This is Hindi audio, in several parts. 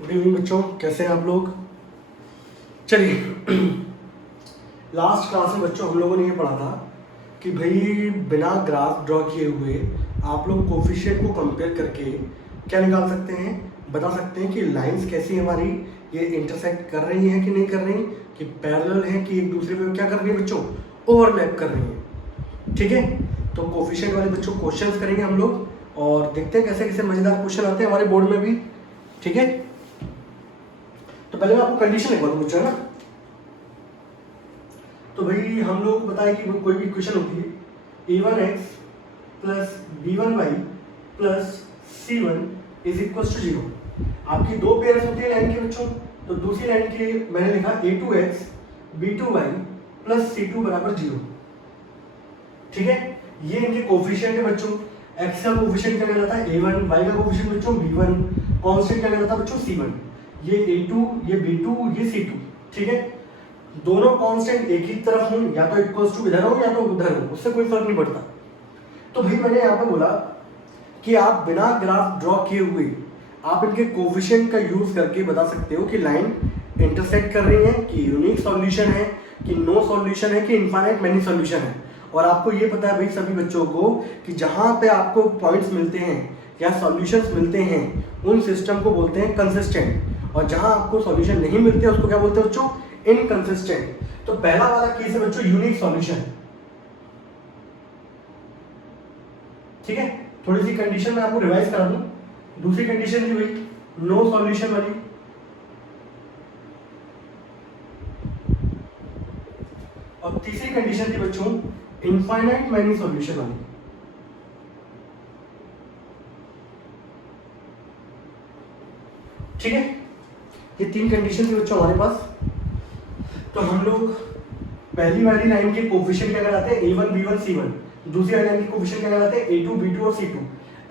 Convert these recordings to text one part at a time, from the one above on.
गुड इवनिंग बच्चों, कैसे हैं आप लोग। चलिए लास्ट क्लास में बच्चों हम लोगों ने ये पढ़ा था कि भाई बिना ग्राफ ड्रॉ किए हुए आप लोग कोफिशिएंट को कंपेयर करके क्या निकाल सकते हैं, बता सकते हैं कि लाइंस कैसी है हमारी, ये इंटरसेक्ट कर रही हैं कि नहीं कर रही, कि पैरेलल हैं कि एक दूसरे पे क्या कर रही है बच्चों, ओवरलैप कर रही हैं। ठीक है, तो कोफिशिएंट वाले बच्चों क्वेश्चंस करेंगे हम लोग और देखते हैं कैसे कैसे मजेदार क्वेश्चन आते हैं हमारे बोर्ड में भी। ठीक है, तो पहले मैं आपको कंडीशन लिखवा दूं बच्चों, है ना। तो भाई हम लोग बताएं कि कोई भी इक्वेशन होती है a1x plus b1y plus c1 is equal to 0। आपकी दो पेयर्स होती है लाइन के बच्चों, तो दूसरी लाइन के मैंने लिखा a2x b2y प्लस c2 बराबर 0। ठीक है, ये इनके कोफिशिएंट है बच्चों। x का कोफिशिएंट क्या कहलाता है a1, y का कोफिशिएंट बच्चों b1, कांस्टेंट क्या कहलाता है बच्चों c1। ये a2, ये b2, ये c2। ठीक है, दोनों कांस्टेंट एक ही तरफ हों, या तो इक्वल्स टू इधर हो या तो उधर हो, उससे कोई फर्क नहीं पड़ता। तो भाई मैंने यहाँ पे बोला कि आप बिना ग्राफ ड्रॉ किए हुए आप इनके कोफिशिएंट का यूज करके बता सकते हो कि लाइन इंटरसेक्ट कर रही है, कि यूनिक सॉल्यूशन है, कि नो सॉल्यूशन है, कि इनफाइनाइट मैनी सॉल्यूशन है। और आपको ये पता है भाई सभी बच्चों को कि जहाँ पे आपको पॉइंट्स मिलते हैं या सॉल्यूशंस मिलते हैं उन सिस्टम को बोलते हैं कंसिस्टेंट, और जहाँ आपको सॉल्यूशन नहीं मिलते उसको क्या बोलते हैं बच्चों, इनकंसिस्टेंट। तो पहला वाला केस है बच्चों यूनिक सॉल्यूशन। ठीक है, थोड़ी सी कंडीशन मैं आपको रिवाइज करा दूं। दूसरी कंडीशन थी भाई नो सॉल्यूशन वाली, और तीसरी कंडीशन थी बच्चों इनफाइनाइट मैनी सॉल्यूशन वाली। ठीक है, ये तीन कंडीशन थी बच्चों हमारे पास। तो हम लोग पहली वाली लाइन के कोफिशिएंट क्या कहलाते हैं a1 b1 c1, दूसरी वाली लाइन के कोफिशिएंट क्या कहलाते हैं a2 b2 और c2।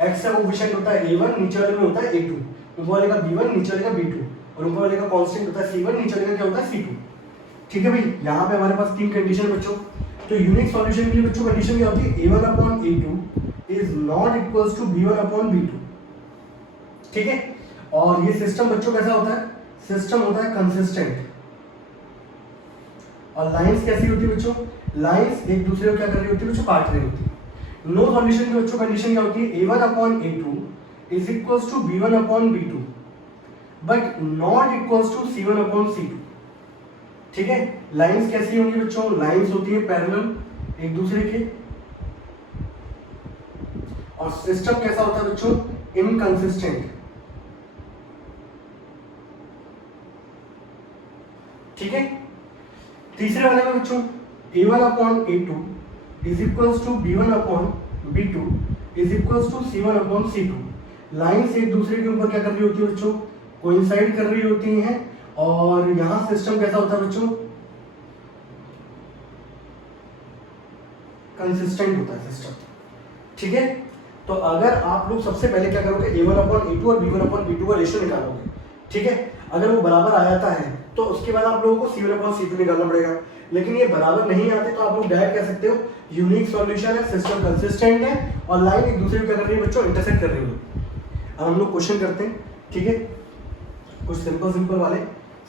x का कोफिशिएंट होता है a1, नीचे वाले में होता है a2, ऊपर वाले का b1, नीचे वाले का b2, और ऊपर वाले का कांस्टेंट होता है c1, नीचे वाले का क्या होता है c2। ठीक है भाई, यहाँ पे हमारे पास तीन कंडीशन बच्चों। तो यूनिक सॉल्यूशन के लिए बच्चों कंडीशन क्या होती है a1 upon a2 is not equals to b1 upon b2। ठीक है, और ये सिस्टम बच्चों कैसा होता है, सिस्टम होता है कंसिस्टेंट। और लाइंस कैसी होती है बच्चों, लाइंस एक दूसरे को क्या कर रही होती है बच्चों, काट रही होती है। नो सॉल्यूशन की बच्चों कंडीशन क्या होती है a1 upon a2 is equals to b1 upon b2 but not equals to c1 upon c2। ठीक है, लाइंस कैसी होंगी बच्चों, लाइंस होती है पैरेलल एक दूसरे के, और सिस्टम कैसा होता है बच्चों, इनकंसिस्टेंट। ठीक है, तीसरे वाले में बच्चों a1 upon a2 is equals to b1 upon b2 is equals to c1 upon c2। Lines एक दूसरे के ऊपर क्या कर रही होती है बच्चों, कोइंसाइड कर रही होती हैं, और यहां सिस्टम कैसा होता है बच्चों, कंसिस्टेंट होता है सिस्टम। ठीक है, तो अगर आप लोग सबसे पहले क्या करोगे a1 अपॉन a2 और b1 अपॉन b2 का रेशियो निकालोगे। ठीक है, अगर वो बराबर आ जाता है तो उसके बाद आप लोगों को c1 अपॉन c2 निकालना पड़ेगा। लेकिन ये बराबर नहीं आते तो आप लोग डायरेक्ट कह सकते हो यूनिक सॉल्यूशन है, सिस्टम कंसिस्टेंट है, और लाइन एक दूसरे को क्या कर रही है बच्चों, इंटरसेक्ट कर रही है। अब हम लोग क्वेश्चन करते हैं। ठीक है, कुछ सिंपल सिंपल वाले,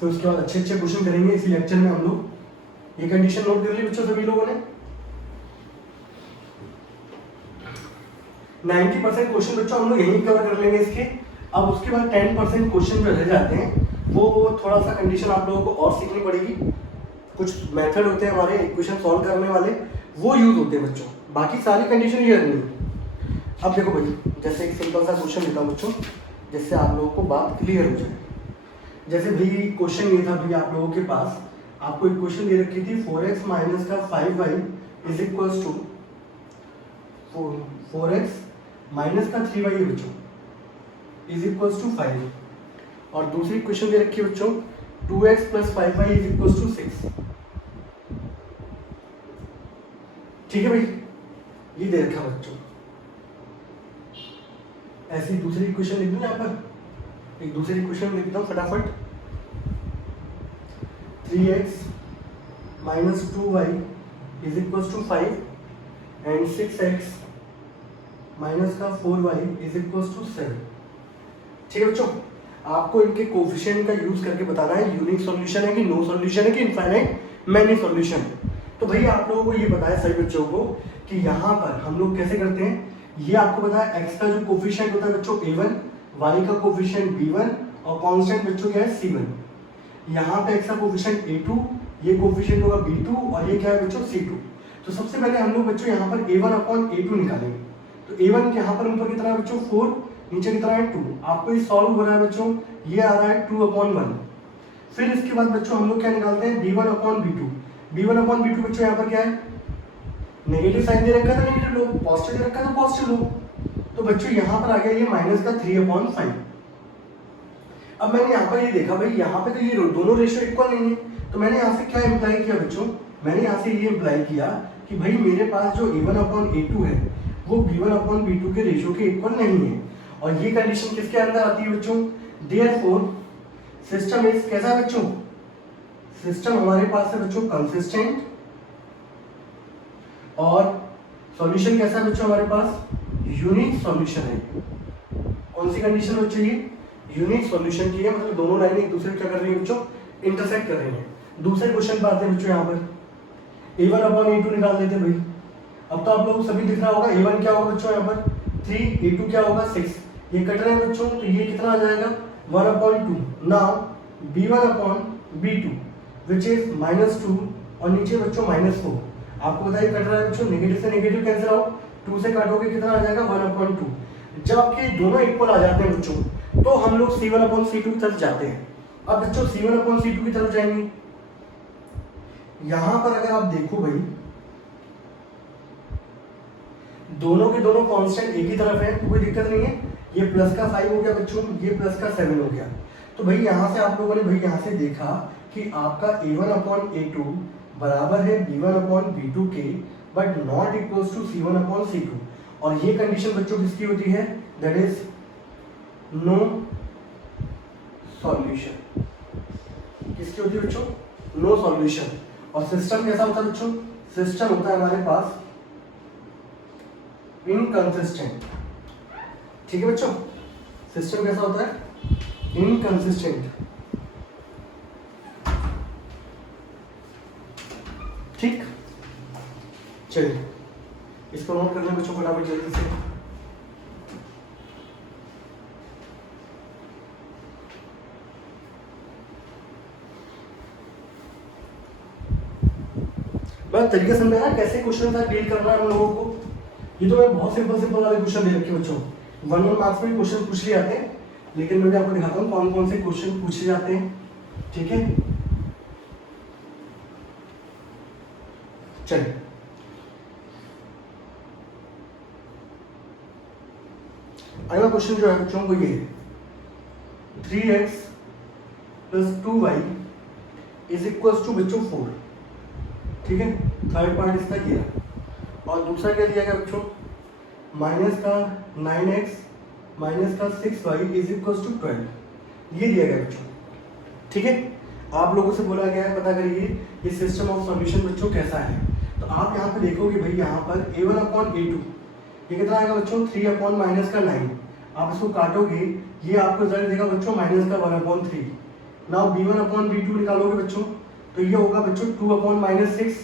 फिर उसके बाद अच्छे अच्छे क्वेश्चन करेंगे इसी लेक्चर में हम लोग। ये कंडीशन नोट कर ली बच्चों सभी लोगों ने। 90% क्वेश्चन बच्चों हम लोग यहीं कवर कर लेंगे इसके। अब उसके बाद 10% क्वेश्चन जो रह जाते हैं वो थोड़ा सा कंडीशन आप लोगों को और सीखनी पड़ेगी। कुछ मेथड होते हैं हमारे इक्वेशन सॉल्व करने वाले, वो यूज होते हैं बच्चों, बाकी सारी कंडीशन ये नहीं है। अब देखो भाई, जैसे एक सिंपल सा क्वेश्चन लिखा बच्चों, जिससे आप लोगों को बात क्लियर हो जाए। जैसे भाई क्वेश्चन ये था भाई आप लोगों के पास, आपको एक क्वेश्चन दे रखी थी 4x माइनस का 5y is equals to 4x minus का 3y है बच्चों इज इक्वल्स टू 5, और दूसरी क्वेश्चन दे रखी है बच्चों 2x plus 5y is equals to 6। ठीक है भाई, ये दे रखा बच्चों। ऐसी दूसरी इक्वेशन लिख दूं यहाँ पर, एक दूसरी इक्वेशन लिखता हूँ फटाफट। 3x minus 2y is equals to 5 and 6x minus का 4y इज इक्वल्स टू 7। ठीक है बच्चों, आपको इनके कोफिशिएंट का यूज करके बताना है यूनिक सॉल्यूशन है कि नो सॉल्यूशन है कि इनफाइनाइट मैनी सॉल्यूशन। तो भाई आप लोगों को ये पता है सभी बच्चों को कि यहाँ पर हम लोग कैसे करते हैं, ये आपको पता है एक्स का जो कोफिशिएंट होता है बच्चों a1, वाई का कोफिशिएंट b1 और कांस्टेंट बच्चों क्या है c1। यहाँ पे एक्स का कोफिशिएंट a2, ये कोफिशिएंट होगा b2 और ये क्या है बच्चों c2। तो सबसे पहले हम लोग बच्चों यहाँ पर a1/a2 निकालेंगे। तो a1 यहाँ पर ऊपर कितना है बच्चों 4, नीचे कितना है 2। आपको ये सॉल्व हो रहा है बच्चों, ये आ रहा है 2/1। फिर इसके बाद बच्चों हम लोग क्या निकालते हैं b1/b2। b1/b2 बच्चों यहाँ पर क्या है, नेगेटिव साइन दे रखा था नेगेटिव लो, पॉजिटिव दे रखा था पॉजिटिव लो। तो बच्चों यहाँ पर आ गया ये माइनस का 3/5। अब मैंने यहाँ पर ये देखा भाई यहाँ पे तो ये दोनों रेशियो इक्वल नहीं है, तो मैंने यहाँ से क्या इंप्लाई किया बच्चों, मैंने यहाँ से ये इंप्लाई किया कि भाई मेरे पास जो a1/a2 है वो b1/b2 के रेशियो के इक्वल नहीं है। और ये कंडीशन किसके अंदर आती है बच्चों, देयरफॉर सिस्टम इज कैसा है बच्चों, सिस्टम हमारे पास है बच्चों कंसिस्टेंट और सॉल्यूशन कैसा है बच्चों हमारे पास यूनिक सॉल्यूशन है। कौन सी कंडीशन हो चाहिए, यूनिक सॉल्यूशन की है, मतलब दोनों लाइन एक दूसरे क्या कर रही है बच्चों, इंटरसेक्ट कर रही है। दूसरे क्वेश्चन पर आते हैं बच्चों, यहाँ पर a1/a2 निकाल लेते हैं भाई। अब तो आप लोग सभी दिख रहा होगा a1 क्या होगा बच्चों यहाँ पर 3, a2 क्या होगा 6, ये कट रहे हैं बच्चों, तो ये कितना आ जाएगा 1/2। नाउ b1/b2 विच इज -2 और नीचे बच्चों -4। आपको बताइए कट रहा है बच्चों, नेगेटिव से नेगेटिव कैंसिल आउट, 2 से काटोगे कितना आ जाएगा 1/2। जब आपके दोनों इक्वल आ जाते हैं बच्चों तो हम लोग c1/c2 की तरफ जाते हैं। अब बच्चों c1/c2 की तरफ जाएंगे, यहां पर अगर आप देखो भाई दोनों के दोनों कांस्टेंट एक ही तरफ है तो कोई दिक्कत नहीं है। ये प्लस का 5 हो गया बच्चों, ये प्लस का 7 हो गया। तो भाई यहां से आप लोगों ने भाई यहां से देखा कि आपका a1/a2 बराबर है b1/b2 के, but not equals to c1/c2। और ये कंडीशन बच्चों किसकी होती है, दैट इज नो सॉल्यूशन। किसकी होती है बच्चों, नो सॉल्यूशन। और सिस्टम कैसा होता है बच्चों, सिस्टम होता है हमारे पास इनकंसिस्टेंट। ठीक है बच्चों, सिस्टम कैसा होता है, इनकंसिस्टेंट। ठीक, चलिए इसको नोट कर लें बच्चों फटाफट जल्दी से। मैं तरीका समझा ना कैसे क्वेश्चन था डील करना है हम लोगों को। ये तो मैं बहुत सिंपल वाले क्वेश्चन दे रखे बच्चों, 1 मार्क्स में क्वेश्चन पूछ लिए जाते हैं, लेकिन मैं भी आपको दिखाता हूँ कौन कौन से क्वेश्चन पूछे जाते हैं। ठीक है, चलिए अगला क्वेश्चन जो है बच्चों को ये 3x + 2y = बच्चों 4। ठीक है, थर्ड पार्ट इसका ये है। और दूसरा क्या दिया गया बच्चों, -9x - 6y = 12, ये दिया गया बच्चों। ठीक है, आप लोगों से बोला गया है पता करिए ये सिस्टम ऑफ सॉल्यूशन बच्चों कैसा है। तो आप यहाँ पे देखोगे भाई यहाँ पर a1/a2 ये कितना आएगा बच्चों 3/-9। आप इसको काटोगे ये आपको रिजल्ट देगा बच्चों -1/3। नाउ b1/b2 निकालोगे बच्चों तो ये होगा बच्चों 2/-6,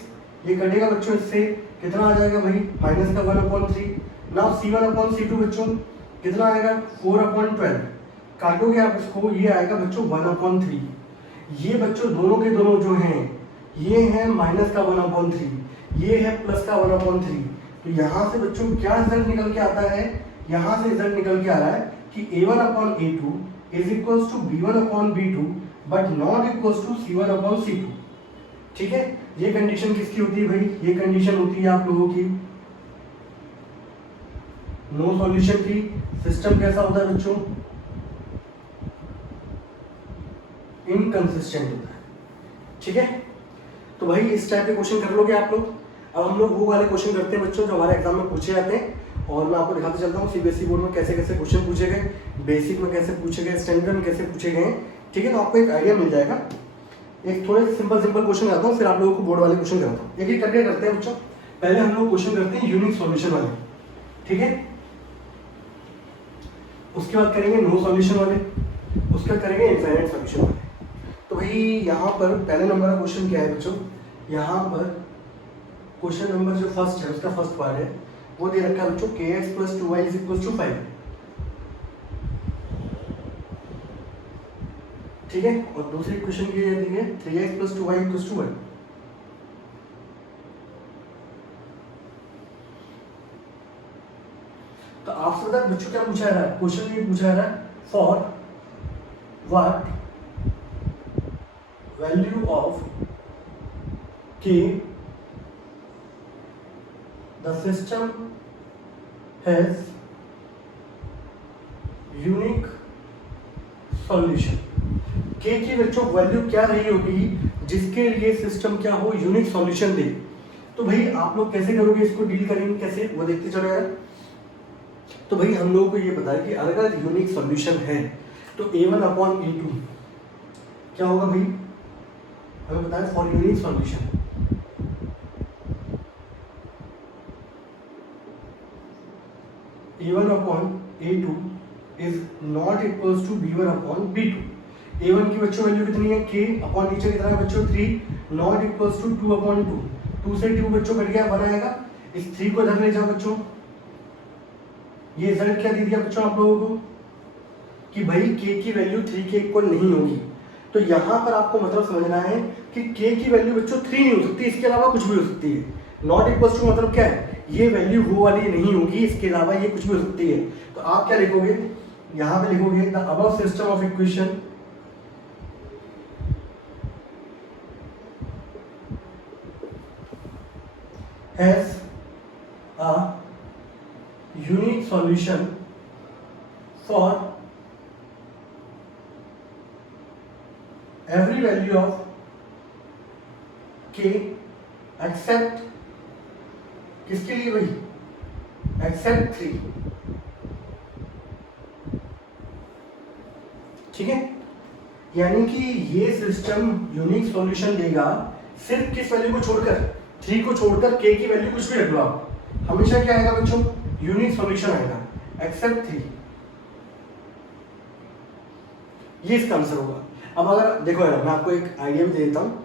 ये कटेगा बच्चों इससे कितना आ जाएगा भाई -1/3। नाउ c1/c2 बच्चों कितना आएगा 4/12, काटोगे आप इसको ये आएगा बच्चों 1/3। ये बच्चों दोनों के दोनों जो हैं ये है -1/3, ये है +1/3। तो यहाँ से बच्चों क्या रिजल्ट निकल के आता है, यहाँ से रिजल्ट निकल के आ रहा है कि a1/a2 = b1/b2 but not equals to c1/c2। ठीक है, ये कंडीशन किसकी होती है भाई, ये कंडीशन होती है आप लोगों की नो सॉल्यूशन की। सिस्टम कैसा होता है बच्चों, इनकंसिस्टेंट होता है। ठीक है, तो भाई इस टाइप के क्वेश्चन कर लोगे आप लोग। अब हम लोग वो वाले क्वेश्चन करते हैं बच्चों जो हमारे एग्जाम में पूछे जाते हैं, और मैं आपको दिखाते चलता हूँ सीबीएसई बोर्ड में कैसे कैसे क्वेश्चन पूछे गए, बेसिक में कैसे पूछे गए, स्टैंडर्ड में कैसे पूछे गए। ठीक है, तो आपको एक आइडिया मिल जाएगा। एक थोड़े सिंपल क्वेश्चन करता हूँ, फिर आप लोगों को बोर्ड वाले क्वेश्चन कराता हूँ। एक एक करके करते हैं बच्चों। पहले हम लोग क्वेश्चन करते हैं यूनिक सॉल्यूशन वाले, ठीक है, उसके बाद करेंगे नो सॉल्यूशन वाले, उसका करेंगे इनफाइनाइट सॉल्यूशन वाले। तो भाई यहाँ पर पहले नंबर का क्वेश्चन क्या है बच्चों, यहाँ पर क्वेश्चन नंबर जो फर्स्ट है उसका फर्स्ट पार्ट है वो दे रखा है बच्चों kx + 2y = 5, ठीक है। और दूसरी क्वेश्चन की दी है 3x + 2y = 1। तो आपसे बता बच्चों क्या पूछा रहा है, क्वेश्चन ये पूछा रहा है for what value of k the system has unique solution. k की बच्चों वैल्यू क्या रही होगी जिसके लिए सिस्टम क्या हो, यूनिक सॉल्यूशन दे। तो भाई आप लोग कैसे करोगे, इसको डील करेंगे कैसे वो देखते चलो यार। तो भाई हम लोगों को ये पता है कि अगर यूनिक सॉल्यूशन है तो a1/a2 क्या होगा भाई, हमें पता है for unique solution a1/a2 is not equals to b1/b2। a1 की बच्चों वैल्यू कितनी है k अपॉन नीचे कितना है बच्चों 3, नॉट इक्वल्स टू 2/2। 2 से 2 बच्चों कट गया 1 आएगा, इस 3 को इधर ले जाओ बच्चों। ये रिजल्ट क्या दे दिया बच्चों आप लोगों को कि भाई k की वैल्यू 3 के इक्वल नहीं होगी। तो यहाँ पर आपको मतलब समझना है कि k की वैल्यू बच्चों 3 नहीं हो सकती, इसके अलावा कुछ भी हो सकती है। नॉट इक्वल्स टू मतलब क्या है, ये वैल्यू वो वाली नहीं होगी, इसके अलावा ये कुछ भी हो सकती है। तो आप क्या लिखोगे, यहाँ पे लिखोगे the above system of equation has a unique solution for every value of k except किसके लिए भाई, except 3, ठीक है। यानी कि ये सिस्टम यूनिक सॉल्यूशन देगा सिर्फ किस वैल्यू को छोड़कर, 3 को छोड़कर k की वैल्यू कुछ भी रख लो आप, हमेशा क्या आएगा बच्चों, यूनिक सॉल्यूशन आएगा एक्सेप्ट 3। ये इसका आंसर होगा। अब अगर देखो यार मैं आपको एक आइडिया भी दे देता हूँ,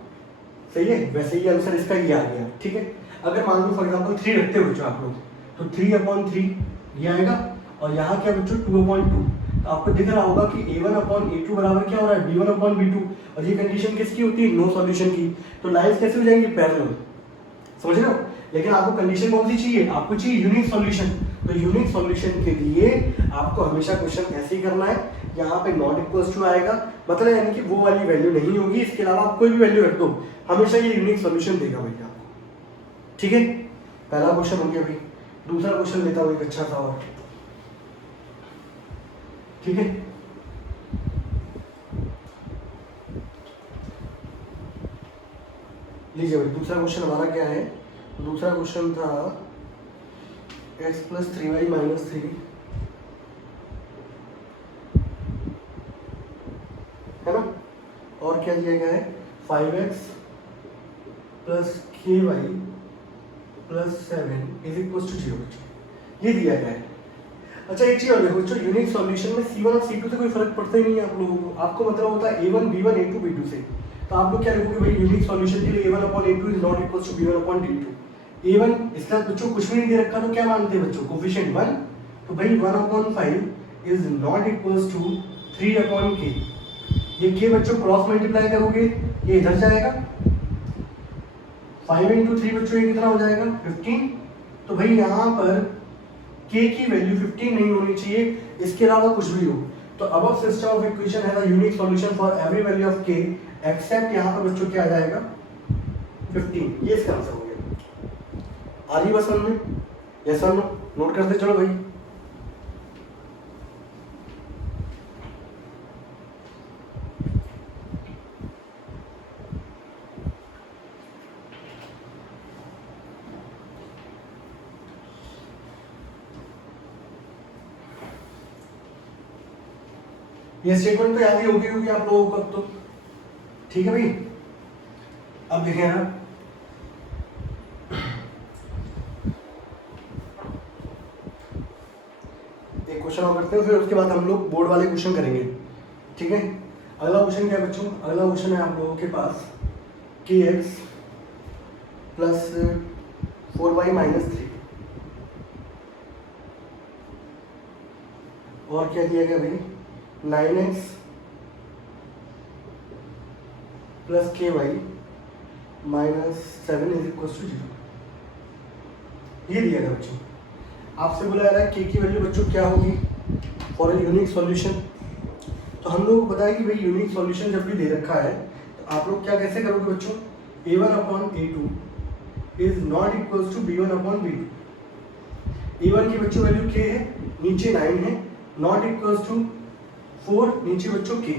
सही है, वैसे ही आंसर इसका ये आ गया, ठीक है। अगर मान लो फॉर एग्जांपल 3 रखते हो बच्चों आप लोग, तो 3/3 ये आएगा, और यहाँ क्या बच्चों 2/2। तो आपको दिख रहा होगा कि a1/a2 बराबर क्या हो रहा है, b1/b2, और ये कंडीशन किसकी होती है, नो सॉल्यूशन की। तो लाइन्स कैसे हो जाएंगी, पैरेलल, समझ रहे हो। लेकिन आपको कंडीशन कौन सी चाहिए, आपको चाहिए यूनिक सॉल्यूशन। तो यूनिक सॉल्यूशन के लिए आपको हमेशा क्वेश्चन ऐसे ही करना है, यहाँ पे नॉट इक्वल्स टू आएगा, मतलब यानी कि वो वाली वैल्यू नहीं होगी, इसके अलावा आप कोई भी वैल्यू रख दो, हमेशा ये यूनिक सॉल्यूशन देगा भैया आपको, ठीक है। पहला क्वेश्चन हो गया भाई। दूसरा क्वेश्चन लेता हूँ एक अच्छा सा और, ठीक है। लीजिए भाई दूसरा क्वेश्चन हमारा क्या है, दूसरा क्वेश्चन था x + 3y - 3, है ना। और क्या दिया गया है, 5x + ky + 7 = 0, ये दिया गया है। अच्छा एक चीज और देखो बच्चों, यूनिक सॉल्यूशन में C1 और C2 से कोई फर्क पड़ता ही नहीं है आप लोगों को, आपको मतलब होता है A1 B1 A2 B2 से। तो आप लोग क्या लिखोगे भाई, यूनिक सॉल्यूशन के लिए A1/A2 is not equal to B1/D2। A1 इसका बच्चों कुछ भी नहीं दे रखा, तो क्या मानते हैं बच्चों, कोफिशिएंट 1, तो भाई 1/5 is not equal to 3/k। ये k बच्चों क्रॉस मल्टीप्लाई करोगे ये इधर जाएगा, 5 × 3 बच्चों ये कितना हो जाएगा 15। तो भाई यहाँ पर k की वैल्यू 15 नहीं होनी चाहिए, इसके अलावा कुछ भी हो। तो अबव सिस्टम ऑफ इक्वेशन है the unique solution for every value of k except, यहाँ पर बच्चों क्या आ जाएगा 15। ये इसका आंसर हो गया। आ रही बस समझ में, यस और नो, नोट करते चलो भाई। ये स्टेटमेंट तो याद ही होगी होगी आप लोगों को अब तो, ठीक है भाई। अब देखें ना, एक क्वेश्चन और करते हैं, फिर उसके बाद हम लोग बोर्ड वाले क्वेश्चन करेंगे, ठीक है। अगला क्वेश्चन क्या है बच्चों, अगला क्वेश्चन है आप लोगों के पास kx प्लस 4y माइनस 3, और क्या दिया गया भाई 9x plus ky minus 7 is equal to 0, ये दिया गया बच्चों। आपसे बोला जा रहा है k की वैल्यू बच्चों क्या होगी फॉर ए यूनिक सॉल्यूशन। तो हम लोग को पता है कि भाई यूनिक सॉल्यूशन जब भी दे रखा है तो आप लोग क्या कैसे करोगे बच्चों, a1 upon a2 is not equal to b1 upon b2। a1 की बच्चों वैल्यू k है, नीचे 9 है, नॉट इक्वल टू 4, नीचे बच्चों k,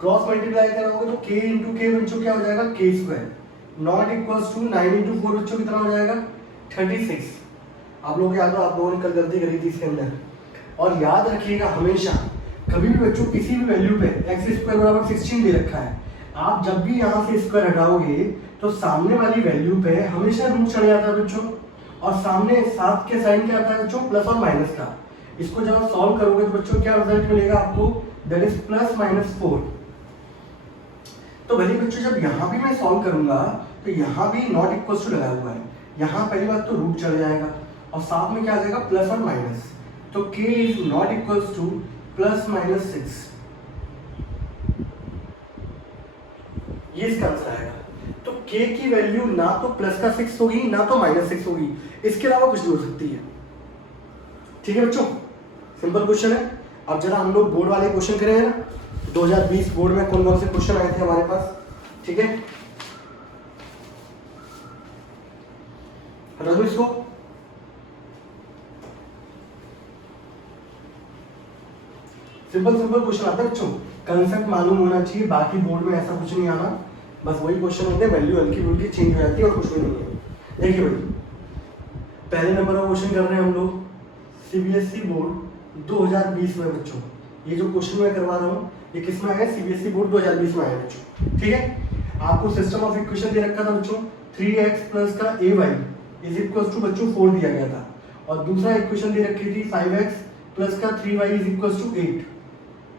क्रॉस मल्टीप्लाई करोगे तो k इंटू k बच्चों क्या हो जाएगा k square, not equal to 9 into 4 बच्चों कितना हो जाएगा 36। आप लोग याद हो, आप लोगों ने कल गलती करी थी इसके अंदर। और याद रखिएगा हमेशा कभी भी बच्चों किसी भी वैल्यू पे एक्स स्क्वायर बराबर 16 दे रखा है, आप जब भी यहाँ से स्क्वायर हटाओगे तो सामने वाली वैल्यू पे हमेशा रूट चढ़ जाता है बच्चों, और सामने साथ के साइन क्या आता है बच्चों प्लस और माइनस का। इसको जब आप सॉल्व करोगे तो बच्चों क्या रिजल्ट मिलेगा आपको, दैट इज प्लस माइनस 4। तो भले बच्चों जब यहाँ भी मैं सॉल्व करूंगा तो यहाँ भी नॉट इक्वल टू लगा हुआ है, यहाँ पहली बात तो रूट चढ़ जाएगा और साथ में क्या आ जाएगा प्लस और माइनस, तो k is not equal two plus minus 6, ये इसका आंसर आएगा। तो k की वैल्यू ना तो प्लस का 6 होगी ना तो माइनस 6 होगी, इसके अलावा कुछ नहीं हो सकती है। ठीक है बच्चों, सिंपल क्वेश्चन है। अब जरा हम लोग बोर्ड वाले क्वेश्चन करें ना, 2020 बोर्ड में कौन कौन से क्वेश्चन आए थे हमारे पास, ठीक है। हटा दो इसको, सिंपल सिंपल क्वेश्चन आता है बच्चों, कंसेप्ट मालूम होना चाहिए, बाकी बोर्ड में ऐसा कुछ नहीं आना, बस वही क्वेश्चन होते हैं, वैल्यू हल्की फुल्की चेंज हो जाती है और कुछ भी नहीं है। देखिए भाई पहले नंबर का क्वेश्चन कर रहे हैं हम लोग सीबीएसई बोर्ड 2020 में बच्चों। ये जो क्वेश्चन मैं करवा रहा हूँ ये किस में आया, सीबीएसई बोर्ड 2020 में आया बच्चों, ठीक है। आपको सिस्टम ऑफ इक्वेशन दे रखा था बच्चों 3x प्लस का ay इज इक्वल टू बच्चों 4 दिया गया था, और दूसरा इक्वेशन दे रखी थी 5x प्लस का 3y इज इक्वल टू 8।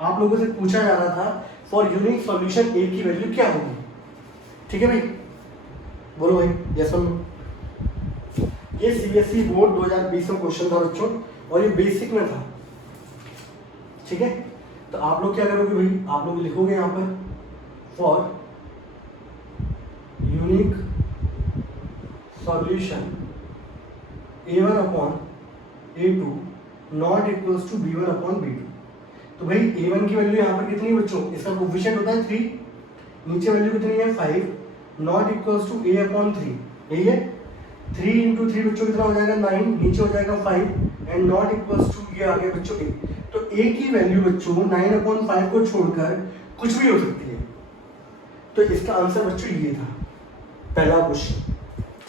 आप लोगों से पूछा जा रहा था फॉर यूनिक सॉल्यूशन a की वैल्यू क्या होगी, ठीक है भाई, बोलो भाई यस और नो। ये सीबीएसई बोर्ड 2020 में क्वेश्चन था बच्चों, और ये बेसिक में था, ठीक है। तो आप लोग क्या करोगे भाई, आप लोग लिखोगे यहाँ पर for unique solution a1 upon a2 not equals to b1 upon b2। तो भाई a1 की वैल्यू यहाँ पर कितनी है बच्चों, इसका कोफिशिएंट होता है 3, नीचे वैल्यू कितनी है 5, not equals to a upon 3, यही है 3 इंटू 3 बच्चों कितना हो जाएगा 9, नीचे हो जाएगा 5 एंड नॉट इक्वल्स टू ये आ गया बच्चों a। तो a की वैल्यू बच्चों 9 अपॉन 5 को छोड़कर कुछ भी हो सकती है, तो इसका आंसर बच्चों ये था पहला क्वेश्चन,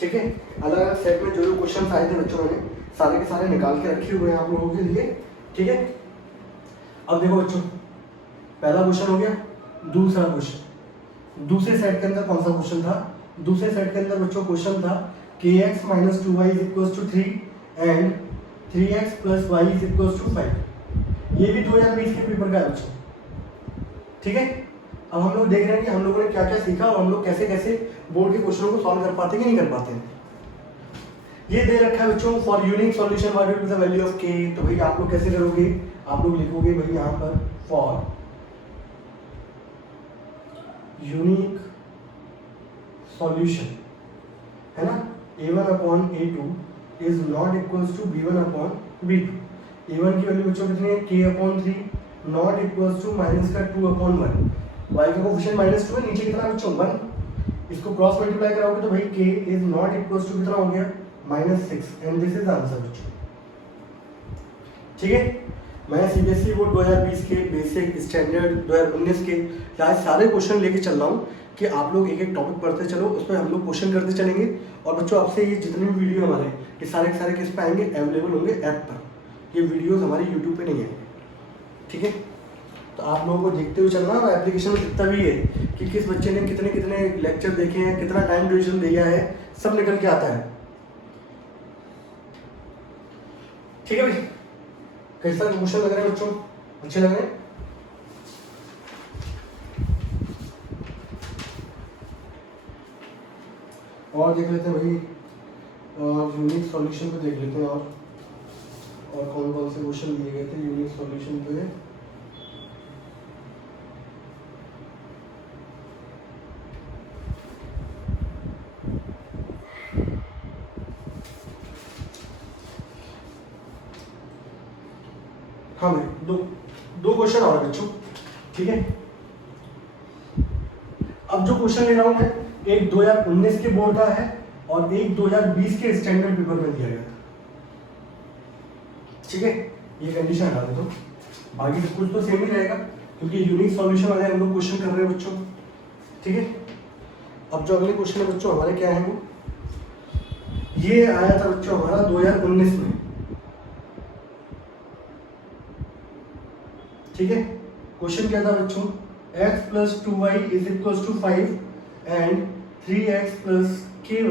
ठीक है। अलग अलग सेट में जो जो क्वेश्चन आए थे बच्चों मैंने सारे के सारे निकाल के रखे हुए हैं आप लोगों के लिए, ठीक है। अब देखो बच्चों पहला क्वेश्चन हो गया, दूसरा क्वेश्चन दूसरे सेट के अंदर कौन सा क्वेश्चन था, दूसरे सेट के अंदर बच्चों क्वेश्चन था kx minus 2y is equals to 3 and 3x plus y is equals to 5। ये भी 2020 के पेपर का है बच्चों, ठीक है। अब हम लोग देख रहे हैं कि हम लोगों ने क्या क्या सीखा और हम लोग कैसे कैसे बोर्ड के क्वेश्चनों को सॉल्व कर पाते हैं कि नहीं कर पाते हैं। ये दे रखा है बच्चों for unique solution what will be the value of k। तो भाई आप लोग कैसे करोगे, आप लोग लिखोगे भाई यहाँ पर फॉर यूनिक सॉल्यूशन, है ना, a1 upon a2 is not equals to b1 upon b2। a1 की वैल्यू बच्चों कितनी है k upon 3 not equals to minus का 2 अपॉन 1, y का कोफिशिएंट माइनस 2 है, नीचे कितना बच्चों 1, इसको क्रॉस मल्टीप्लाई कराओगे तो भाई k is not equals to कितना हो गया -6 एंड दिस इज आंसर बच्चों, ठीक है। मैं सीबीएसई बोर्ड 2020 के बेसिक स्टैंडर्ड 2019 के आज सारे क्वेश्चन लेके चल रहा हूँ कि आप लोग एक एक टॉपिक पढ़ते चलो, उस पर हम लोग क्वेश्चन करते चलेंगे। और बच्चों आपसे ये जितने भी वीडियो हमारे ये सारे के सारे किस पे आएंगे, अवेलेबल होंगे ऐप पर, ये वीडियोस हमारे यूट्यूब पे नहीं आएंगे, ठीक है। तो आप लोगों को देखते हुए चलना, और एप्लीकेशन में दिखता भी है कि किस बच्चे ने कितने कितने लेक्चर देखे हैं, कितना टाइम ड्यूरेशन दिया है, सब निकल के आता है, ठीक है भाई। कैसा क्वेश्चन लग रहा है बच्चों, अच्छे लग रहे हैं। और देख लेते हैं भाई, और यूनिक सॉल्यूशन पे देख लेते हैं, और कौन कौन से क्वेश्चन दिए गए थे यूनिक सॉल्यूशन पे। हाँ भाई, दो क्वेश्चन और बच्चों, ठीक है। अब जो क्वेश्चन ले रहा हूं मैं, एक 2019 के बोर्ड का है और एक 2020 के स्टैंडर्ड पेपर में दिया गया था, ठीक है। ये कंडीशन हटा दे दो, बाकी सब कुछ तो सेम ही रहेगा क्योंकि यूनिक सॉल्यूशन वाले हम लोग क्वेश्चन कर रहे हैं बच्चों, ठीक है। अब जो अगले क्वेश्चन है बच्चों हमारे क्या है, वो ये आया था बच्चों हमारा 2019 में, ठीक है। क्वेश्चन क्या था बच्चों, x plus 2y is equals to 5 and 3x plus ky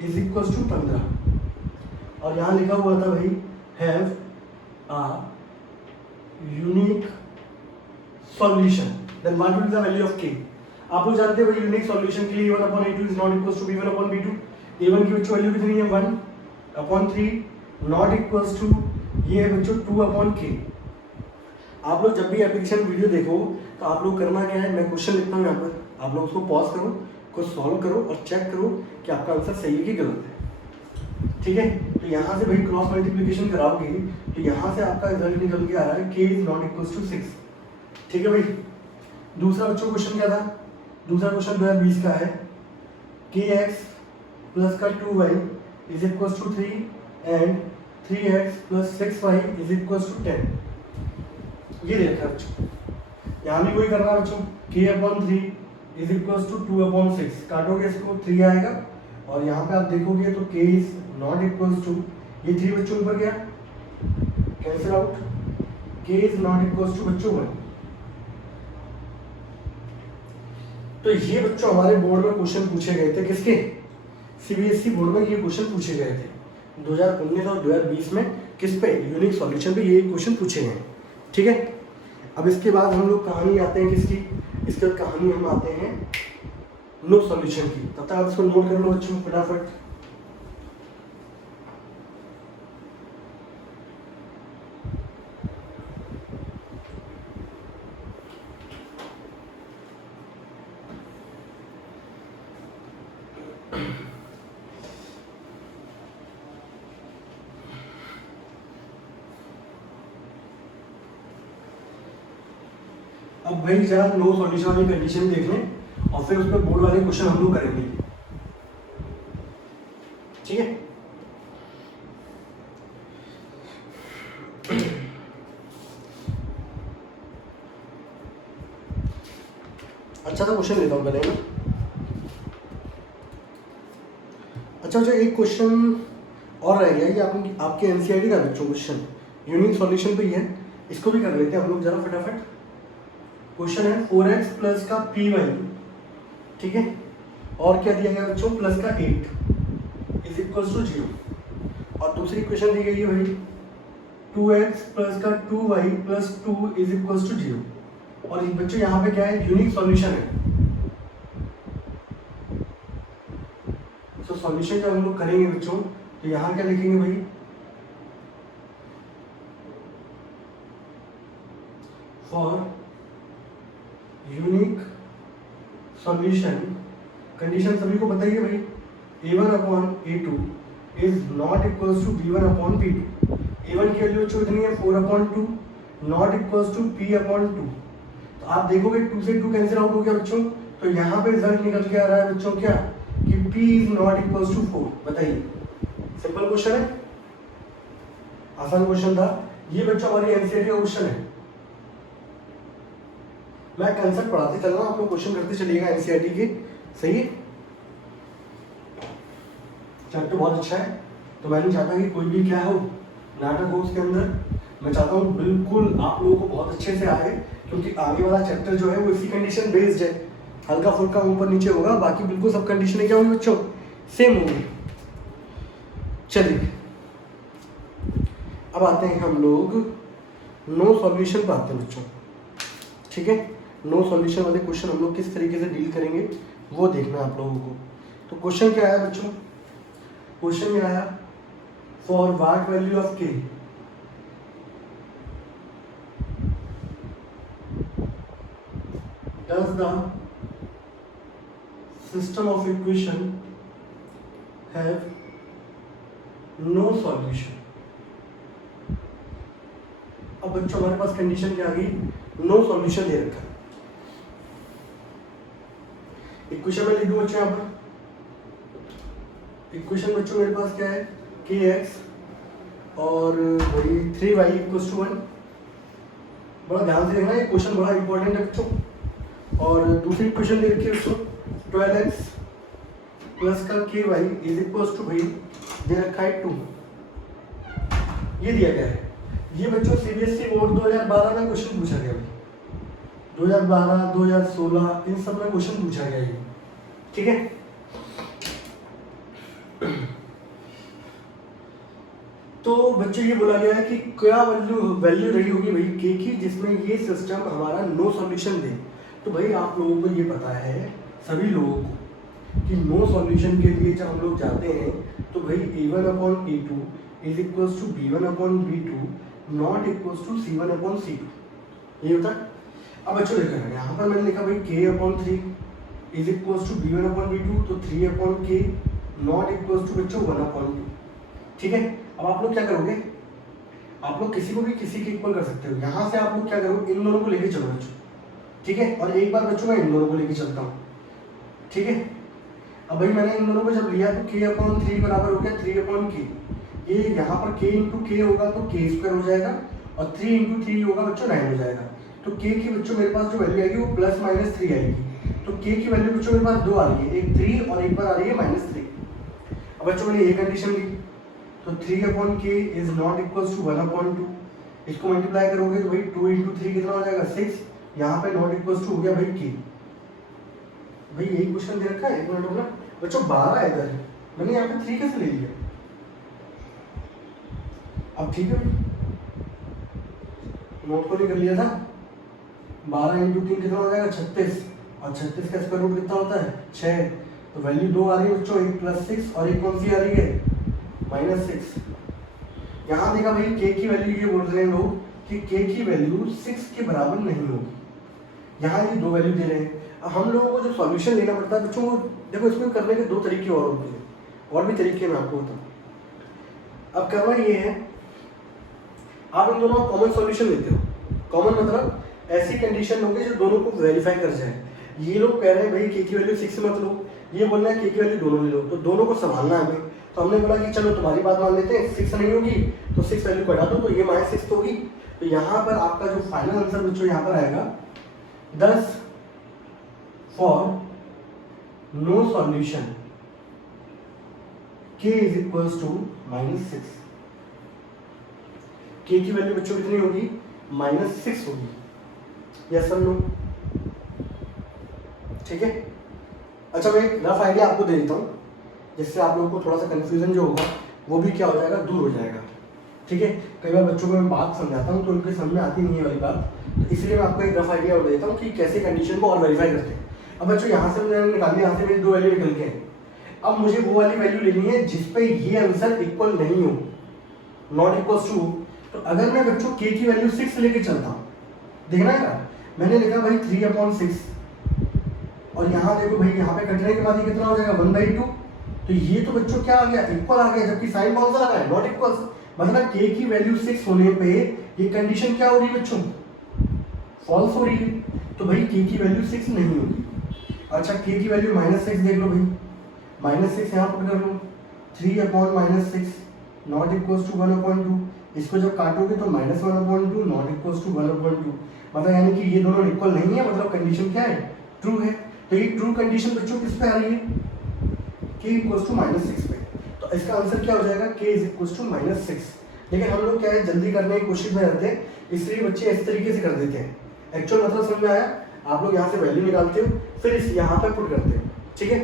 is equals to 15, और यहाँ लिखा हुआ था भाई have a unique solution, then what will be the value of k। आप लोग जानते हैं भाई यूनिक सॉल्यूशन के लिए a1 upon a2 is not equals to b1 upon b2, a1 की बच्चों वैल्यू कितनी है 1 upon 3 not equals to ये है बच्चों 2 upon k। आप लोग जब भी एप्लीकेशन वीडियो देखो तो आप लोग करना क्या है, मैं क्वेश्चन लिखता हूँ यहाँ पर, आप लोग उसको पॉज करो, को सॉल्व करो और चेक करो कि आपका आंसर सही है कि गलत है, ठीक है। तो यहाँ से भाई क्रॉस मल्टीप्लिकेशन कराओगे तो यहाँ से आपका रिजल्ट निकल के आ रहा है k is not equal to 6, ठीक है भाई। दूसरा बच्चों क्वेश्चन क्या था, दूसरा क्वेश्चन 2020 का है, kx प्लस का 2y is equal to 3 and 3x plus 6y is equal to 10, ये देखा बच्चों। यहाँ भी वही करना है बच्चों, k upon 3 is equal to 2 upon 6, काटोगे इसको 3 आएगा और यहाँ पे आप देखोगे तो k is not equal to, ये 3 बच्चों ऊपर गया cancel out, k is not equal to बच्चों 1। तो ये बच्चों हमारे बोर्ड में क्वेश्चन पूछे गए थे, किसके, सीबीएसई बोर्ड में ये क्वेश्चन पूछे गए थे 2019 और 2020 में, किस पे, यूनिक सॉल्यूशन पे ये क्वेश्चन पूछे गए, ठीक है। अब इसके बाद हम लोग कहानी आते हैं किसकी, इसके बाद कहानी हम आते हैं नो सॉल्यूशन की। तब तक आप इसको नोट कर लो बच्चों फटाफट। अब भाई जरा नो सॉल्यूशन वाली कंडीशन देख लें और फिर उस पर बोर्ड वाले क्वेश्चन हम लोग करेंगे, ठीक है। अच्छा तो क्वेश्चन लेता हूँ पहले ना। अच्छा एक क्वेश्चन और रह गया, ये आपके एनसीईआरटी का बच्चों क्वेश्चन यूनिक सॉल्यूशन पे ही है, इसको भी कर लेते हैं हम लोग जरा फटाफट। क्वेश्चन है 4x प्लस का py, ठीक है, और क्या दिया गया बच्चों प्लस का 8 इज इक्वल टू 0, और दूसरी क्वेश्चन दी गई है भाई 2x प्लस का 2y plus 2 is equal to 0, और बच्चों यहाँ पे क्या है, यूनिक सॉल्यूशन है। तो सॉल्यूशन जब हम लोग करेंगे बच्चों तो यहाँ क्या लिखेंगे भाई, फॉर यूनिक सॉल्यूशन, कंडीशन सभी को बताइए भाई, a1 upon a2 is not equals to b1 upon b2। a1 की वैल्यू बच्चों कितनी है 4 upon 2, not equals to p upon 2। तो आप देखोगे 2 से 2 कैंसिल आउट हो गया बच्चों, तो यहाँ पे रिजल्ट निकल के आ रहा है बच्चों क्या, कि p is not equals to 4। बताइए, सिंपल क्वेश्चन है, आसान क्वेश्चन था ये बच्चों, हमारी एनसीईआरटी का क्वेश्चन है। मैं कंसेप्ट पढ़ाते चल रहा हूँ, आप लोग क्वेश्चन करते चलिएगा एनसीईआरटी के, सही है। चैप्टर बहुत अच्छा है, तो मैं नहीं चाहता कि कोई भी क्या हो नाटक हो उसके अंदर, मैं चाहता हूँ बिल्कुल आप लोगों को बहुत अच्छे से आए, क्योंकि आगे वाला चैप्टर जो है वो इसी कंडीशन बेस्ड है, हल्का फुल्का ऊपर नीचे होगा, बाकी बिल्कुल सब कंडीशनें क्या होंगी बच्चों, सेम होंगी। चलिए अब आते हैं हम लोग नो सॉल्यूशन पर आते हैं बच्चों, ठीक है। नो सॉल्यूशन वाले क्वेश्चन हम लोग किस तरीके से डील करेंगे वो देखना है आप लोगों को। तो क्वेश्चन क्या आया बच्चों, क्वेश्चन ये आया फॉर व्हाट वैल्यू ऑफ के does the system of equation have no solution। अब बच्चों हमारे पास कंडीशन क्या आ गई, नो सॉल्यूशन दे रखा है। इक्वेशन में लिख दूं बच्चों, यहाँ पर इक्वेशन बच्चों मेरे पास क्या है, के एक्स और वही 3y = 1। बड़ा ध्यान से देखना, ये क्वेश्चन बड़ा इंपॉर्टेंट है बच्चों। और दूसरी इक्वेशन दे रखी है बच्चों 12x प्लस का ky = भाई दे रखा है 2, ये दिया गया है। ये बच्चों सीबीएसई बोर्ड 2012 में क्वेश्चन पूछा गया, 2012 2016 इन सब में क्वेश्चन पूछा गया ये, ठीक है। तो बच्चों ये बोला गया है कि क्या वैल्यू रही होगी भाई के की जिसमें ये सिस्टम हमारा नो सॉल्यूशन दे। तो भाई आप लोगों को ये पता है सभी लोगों को कि नो सॉल्यूशन के लिए जब हम लोग जाते हैं तो भाई a1/a2 = b1/b2 not equals to c1/c2, ये होता है। अब बच्चों देखो यहाँ पर मैंने लिखा भाई k/3 = b1/b2, तो 3/k नॉट इक्वल्स टू बच्चों 1/2, ठीक है। अब आप लोग क्या करोगे, आप लोग किसी को भी किसी के इक्वल कर सकते हो। यहाँ से आप लोग क्या करोगे, इन दोनों को लेके चलो बच्चों, ठीक है। और एक बार बच्चों मैं इन दोनों को लेके चलता हूँ, ठीक है। अब भाई मैंने इन दोनों को जब लिया तो k/3 बराबर हो गया 3/k। ये यहाँ पर k × k होगा तो k² हो जाएगा और 3 × 3 होगा बच्चों 9 हो जाएगा। तो k की बच्चों मेरे पास जो वैल्यू आएगी वो +-3 आएगी। तो k की वैल्यू बच्चों मेरे पास दो आ रही है, एक 3 और एक बार आ रही है -3। अब बच्चों मैंने ये कंडीशन ली तो 3/k is not equals to 1/2। इसको मल्टीप्लाई करोगे तो भाई 2 × 3 कितना हो जाएगा 6। यहाँ पे नॉट इक्वल्स टू हो गया भाई k। भाई यही क्वेश्चन दे रखा है, एक मिनट रुकना बच्चों, 12 है इधर, मैंने यहाँ पे 3 कैसे ले लिया। अब ठीक है भाई, नोट को नहीं कर लिया था। 12 × 3 कितना हो जाएगा 36, और 36 का स्क्वायर रूट कितना होता है 6। तो वैल्यू 2 आ रही है बच्चों, एक +6 और एक कौन सी आ रही है -6। यहाँ देखा भाई k की वैल्यू ये बोल रहे हैं लोग कि k की वैल्यू 6 के बराबर नहीं होगी। यहाँ ये दो वैल्यू दे रहे हैं। अब हम लोगों को जो सॉल्यूशन लेना पड़ता है बच्चों, वो देखो इसमें करने के दो तरीके और होते हैं, और भी तरीके मैं आपको बताऊँ। अब करना ये है, आप इन दोनों कॉमन सॉल्यूशन लेते हो। कॉमन मतलब ऐसी कंडीशन होगी जो दोनों को वेरीफाई कर जाए। ये लोग कह रहे हैं भाई k की वैल्यू 6 मत लो, ये बोल रहे हैं k की वैल्यू दोनों ले लो, तो दोनों को संभालना है हमें। तो हमने बोला कि चलो तुम्हारी बात मान लेते हैं, 6 नहीं होगी तो 6 वैल्यू बढ़ा दो, तो ये -6 तो होगी। तो यहाँ पर आपका जो फाइनल आंसर बच्चों यहाँ पर आएगा 10 for no solution k = -6। k की वैल्यू बच्चों कितनी होगी -6 होगी, यस और नो, ठीक है। अच्छा मैं एक रफ आइडिया आपको दे देता हूँ जिससे आप लोगों को थोड़ा सा कंफ्यूजन जो होगा वो भी क्या हो जाएगा, दूर हो जाएगा, ठीक है। कई बार बच्चों को मैं बात समझाता हूँ तो उनके समझ में आती नहीं है वाली बात, तो इसलिए मैं आपको एक रफ आइडिया और देता हूँ कि कैसे कंडीशन को और वेरीफाई करते हैं। अब बच्चों यहाँ से मैंने निकाली, यहाँ से मेरी दो वैल्यू निकल के हैं। अब मुझे वो वाली वैल्यू लेनी है जिसपे ये आंसर इक्वल नहीं हो, नॉट इक्वल्स टू। तो अगर मैं बच्चों k की वैल्यू 6 लेके चलता हूँ, देखना है ना, मैंने लिखा भाई 3/6 और यहाँ देखो भाई यहाँ पे कटने के बाद ये कितना हो जाएगा 1/2। तो ये तो बच्चों क्या आ गया, इक्वल आ गया, जबकि साइन कौन सा लगा है, नॉट इक्वल। मतलब k की वैल्यू 6 होने पे ये कंडीशन क्या हो रही है बच्चों, फॉल्स हो रही है। तो भाई k की वैल्यू 6 नहीं होगी। अच्छा k की वैल्यू -6 देख लो भाई, -6 यहाँ पुट कर लो, 3/6 नॉट इक्वल्स टू 1/2। इसको जब काटोगे तो -1/2 नॉट इक्वल्स टू 1/2। मतलब यानी कि ये दोनों इक्वल नहीं है, मतलब कंडीशन क्या है, ट्रू है। तो ये ट्रू कंडीशन बच्चों किस पे आ रही है, k = -6 पे। तो इसका आंसर क्या हो जाएगा, k = -6। लेकिन हम लोग क्या है, जल्दी करने की कोशिश में रहते हैं, इसलिए बच्चे इस तरीके से कर देते हैं। एक्चुअल मतलब समझ में आया, आप लोग यहाँ से वैल्यू निकालते हो फिर इस यहाँ पे पुट करते हो, ठीक है।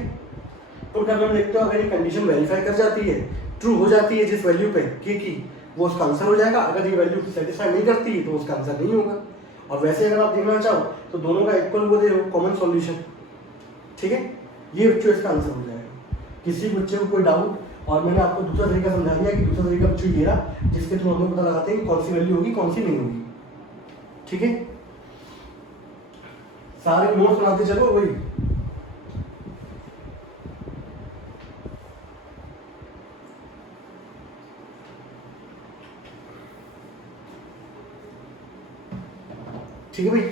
पुट करने में देखते हो अगर ये कंडीशन वेरीफाई कर जाती है, ट्रू हो जाती है जिस वैल्यू पे k की, वो उसका आंसर हो जाएगा। अगर ये वैल्यू सेटिस्फाई नहीं करती तो उसका आंसर नहीं होगा। और वैसे अगर आप देखना चाहो तो दोनों का इक्वल वो दे कॉमन सॉल्यूशन, ठीक है। ये बच्चों इसका आंसर हो जाएगा। किसी बच्चे को कोई डाउट, और मैंने आपको दूसरा तरीका समझा दिया कि दूसरा तरीका बच्चों ये रहा जिसके थ्रू हम लोग पता लगाते हैं कि कौन सी वैल्यू होगी कौन सी नहीं होगी। ठीक है, सारे नोट्स बनाते चलो वही। ठीक है भाई,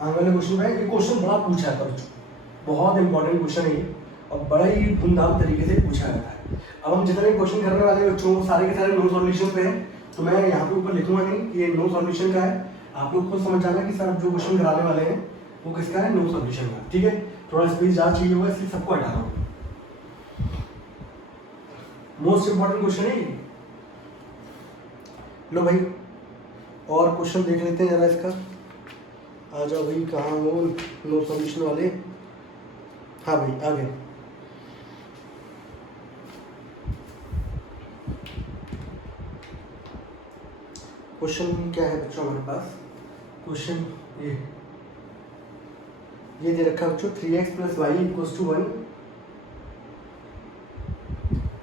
आने वाले क्वेश्चन में ये क्वेश्चन बड़ा पूछा जाता है बच्चों, बहुत इंपॉर्टेंट क्वेश्चन है ये और बड़ा ही धूमधाम तरीके से पूछा जाता है। अब हम जितने क्वेश्चन करने वाले हैं बच्चों सारे के सारे नो सॉल्यूशन पे हैं, तो मैं यहाँ पे ऊपर लिखूंगा नहीं कि ये नो सॉल्यूशन का है, आप लोग खुद समझ जाना कि सर जो क्वेश्चन कराने वाले हैं वो किसका है, नो सॉल्यूशन का। ठीक है, थोड़ा स्पेस ज़्यादा चाहिए होगा इसलिए सबको हटा रहा हूँ। मोस्ट इंपॉर्टेंट क्वेश्चन है ये। लो भाई और क्वेश्चन देख लेते हैं जरा इसका, आ जाओ भाई, कहाँ हो नो सॉल्यूशन वाले। हाँ भाई आ गए। क्वेश्चन क्या है बच्चों हमारे पास, क्वेश्चन ये दे रखा है बच्चों 3x + y = 1।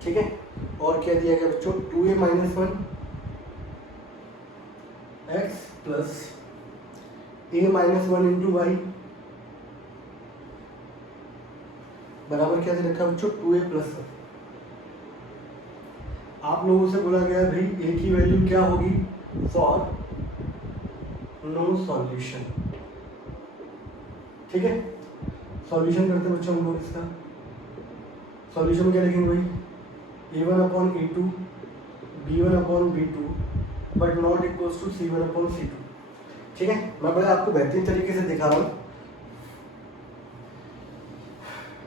ठीक है, और क्या दिया गया बच्चों 2a - 1 x + a - 1 × y बराबर क्या दे रखा है बच्चों 2a + 1। आप लोगों से बोला गया भाई a की वैल्यू क्या होगी फॉर नो सॉल्यूशन। ठीक है, सॉल्यूशन करते हैं बच्चों हम लोग इसका। सॉल्यूशन क्या लिखेंगे भाई, a1/a2 b1/b2 but not equals to c1/c2। ठीक है, मैं बड़े आपको बेहतरीन तरीके से दिखा रहा हूँ।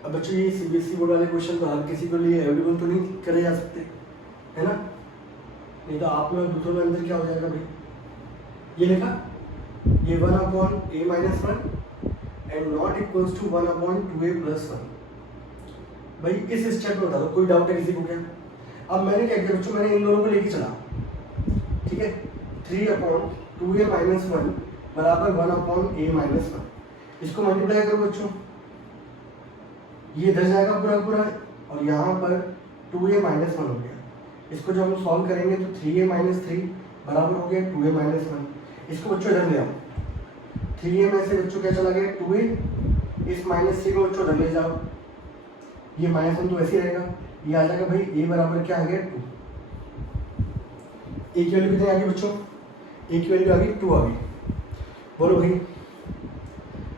अब बच्चों ये सीबीएसई बोर्ड वाले क्वेश्चन तो हर किसी के लिए अवेलेबल तो नहीं करे जा सकते, है ना, नहीं तो आप में दूसरों में अंदर क्या हो जाएगा भाई, ये लिखा ये 1/a - 1 and not equals to 1/2a + 1। भाई इस स्टेप में बता दो, कोई डाउट है किसी को क्या? अब मैंने क्या किया बच्चों, मैंने इन दोनों को लेके चला। ठीक है, 3/2a - 1 बराबर 1/a - 1। इसको मल्टीप्लाई करो बच्चों, ये इधर जाएगा पूरा पूरा और यहाँ पर 2a - 1 हो गया। इसको जब हम सॉल्व करेंगे तो 3a - 3 बराबर हो गया 2a - 1। इसको बच्चों इधर ले आओ, 3a में से बच्चों क्या चला गया 2a, इस -3 को बच्चों इधर ले जाओ, ये -1 तो ऐसे ही रहेगा, ये आ जाएगा भाई a बराबर क्या आ गया 2। a की वैल्यू कितनी आ गई बच्चों, a की वैल्यू आ गई 2 आ गई। बोलो भाई,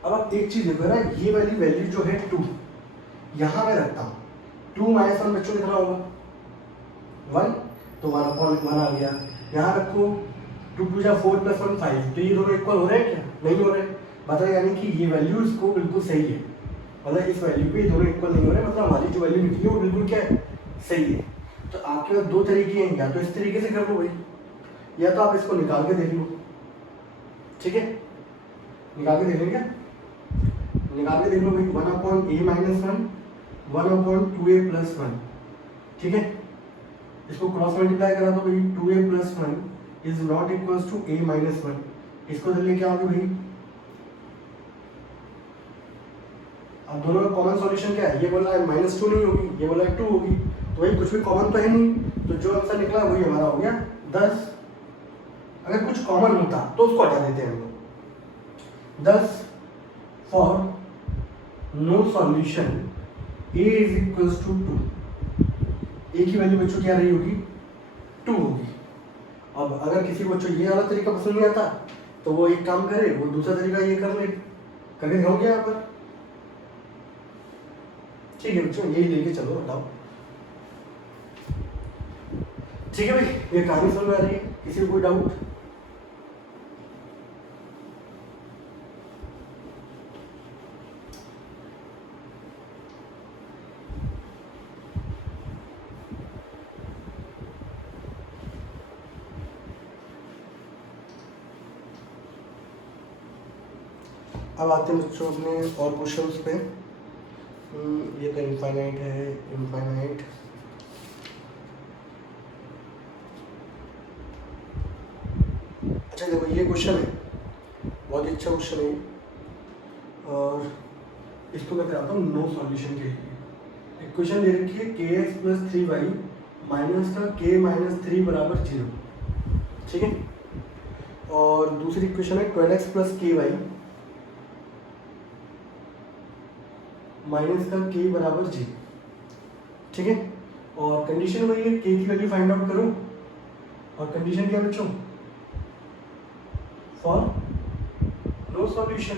अब आप एक चीज देखो ना, ये वाली वैल्यू जो है 2 यहाँ मैं रखता हूँ, 2 - 1 बच्चों कितना होगा 1, तो 1/1 आ गया। यहाँ रखो 2 × 4 + 1 5, तो ये दोनों इक्वल हो रहे हैं क्या, नहीं हो रहे। बताइए, यानी कि ये वैल्यू इसको बिल्कुल सही है, मतलब इस वैल्यू पे दोनों इक्वल नहीं हो रहे, मतलब हमारी जो वैल्यू निकली है वो बिल्कुल क्या है, सही है। तो आपके पास दो तरीके हैं, या तो इस तरीके से कर लो भाई, या तो आप इसको निकाल के देख लो। ठीक है, निकाल के देख लो, क्या निकाल के देख लो भाई, 1/a - 1 1/2a + 1। ठीक है, इसको क्रॉस मल्टीप्लाई करा तो भाई 2a + 1 is not equals to a - 1। इसको जल्दी क्या होगा भाई, अब दोनों का कॉमन सॉल्यूशन क्या है, ये बोला है -2 नहीं होगी, ये बोला है 2 होगी, तो भाई कुछ भी कॉमन तो है नहीं, तो जो आंसर निकला वही हमारा हो गया 10। अगर कुछ कॉमन होता तो उसको हटा देते हैं हम लोग। 10 for no solution a = 2। a की वैल्यू बच्चों क्या रही होगी 2 होगी। अब अगर किसी को बच्चों ये वाला तरीका पसंद नहीं आता तो वो एक काम करे, वो दूसरा तरीका ये कर ले, करके दिखाऊंगे यहाँ पर। ठीक है बच्चों, यही लेके चलो, बताओ। ठीक है भाई, ये कहानी समझ में आ रही है, किसी को कोई डाउट? अब आते हैं बच्चों अपने और क्वेश्चंस पे। ये तो इनफाइनाइट है, इनफाइनाइट। अच्छा देखो, ये क्वेश्चन है, बहुत ही अच्छा क्वेश्चन है। और इसको मैं कराता हूँ नो सॉल्यूशन के लिए। इक्वेशन दे रखी है kx प्लस 3y माइनस का k माइनस 3 बराबर 0, ठीक है। और दूसरी इक्वेशन है 12x प्लस ky माइनस का k बराबर 0, ठीक है। और कंडीशन वही है, k की वैल्यू फाइंड आउट करो। और कंडीशन क्या बच्चों, फॉर नो सॉल्यूशन।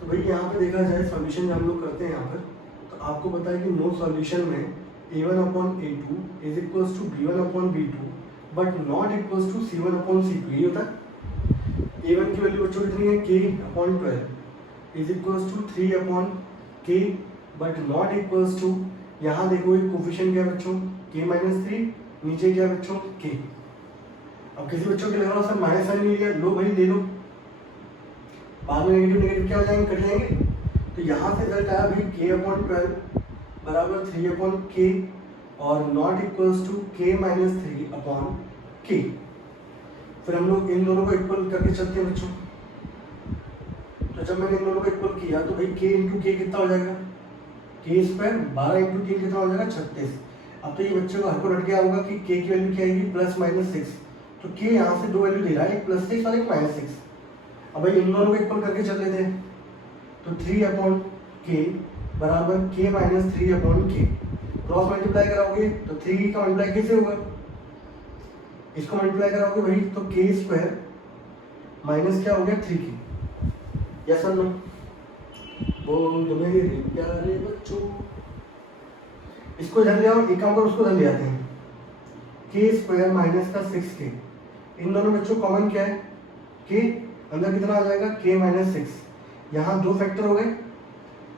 तो भाई यहाँ पे देखा जाए सॉल्यूशन जब हम लोग करते हैं यहाँ पर, तो आपको पता है कि नो सॉल्यूशन में a1/a2 is equals to b1/b2 but not equals to c1/c2, यही होता है। a1 की वैल्यू बच्चों कितनी है, k/12 is equals to 3/k but not equals to, यहाँ देखो एक कोफिशिएंट क्या है बच्चों, k-3, नीचे क्या है बच्चों, k। अब किसी बच्चों के लग रहा है सर माइनस साइन नहीं लिया, लो भाई ले लो, बाद में नेगेटिव नेगेटिव क्या हो जाएंगे, कट जाएंगे। तो यहाँ से रिजल्ट आया भाई k/12 बराबर 3/k और नॉट इक्वल्स टू k-3/k। फिर हम लोग इन दोनों को इक्वल करके चलते हैं बच्चों। तो जब मैंने इन दोनों को इक्वल किया तो भाई k इंटू k कितना हो जाएगा, k स्क्वायर 12 इंटू 3 कितना हो जाएगा, 36। अब तो ये बच्चों को हर को रट गया होगा कि k की वैल्यू क्या आएगी, +-6। तो k यहाँ से दो वैल्यू दे रहा है, एक +6 और एक -6। अब भाई इन दोनों को इक्वल करके चल लेते हैं। तो 3/k बराबर k-3/k, क्रॉस मल्टीप्लाई कराओगे तो 3 का मल्टीप्लाई कैसे होगा, इसको मल्टीप्लाई कराओगे भाई तो k स्क्वायर माइनस क्या हो गया 3k। यस और नो, बोल दो मेरे प्यारे बच्चों। इसको इधर ले आओ, एक काम करो उसको इधर ले आते हैं, k स्क्वायर माइनस का 6k। इन दोनों बच्चों कॉमन क्या है, k अंदर कितना आ जाएगा, k-6। यहाँ दो फैक्टर हो गए,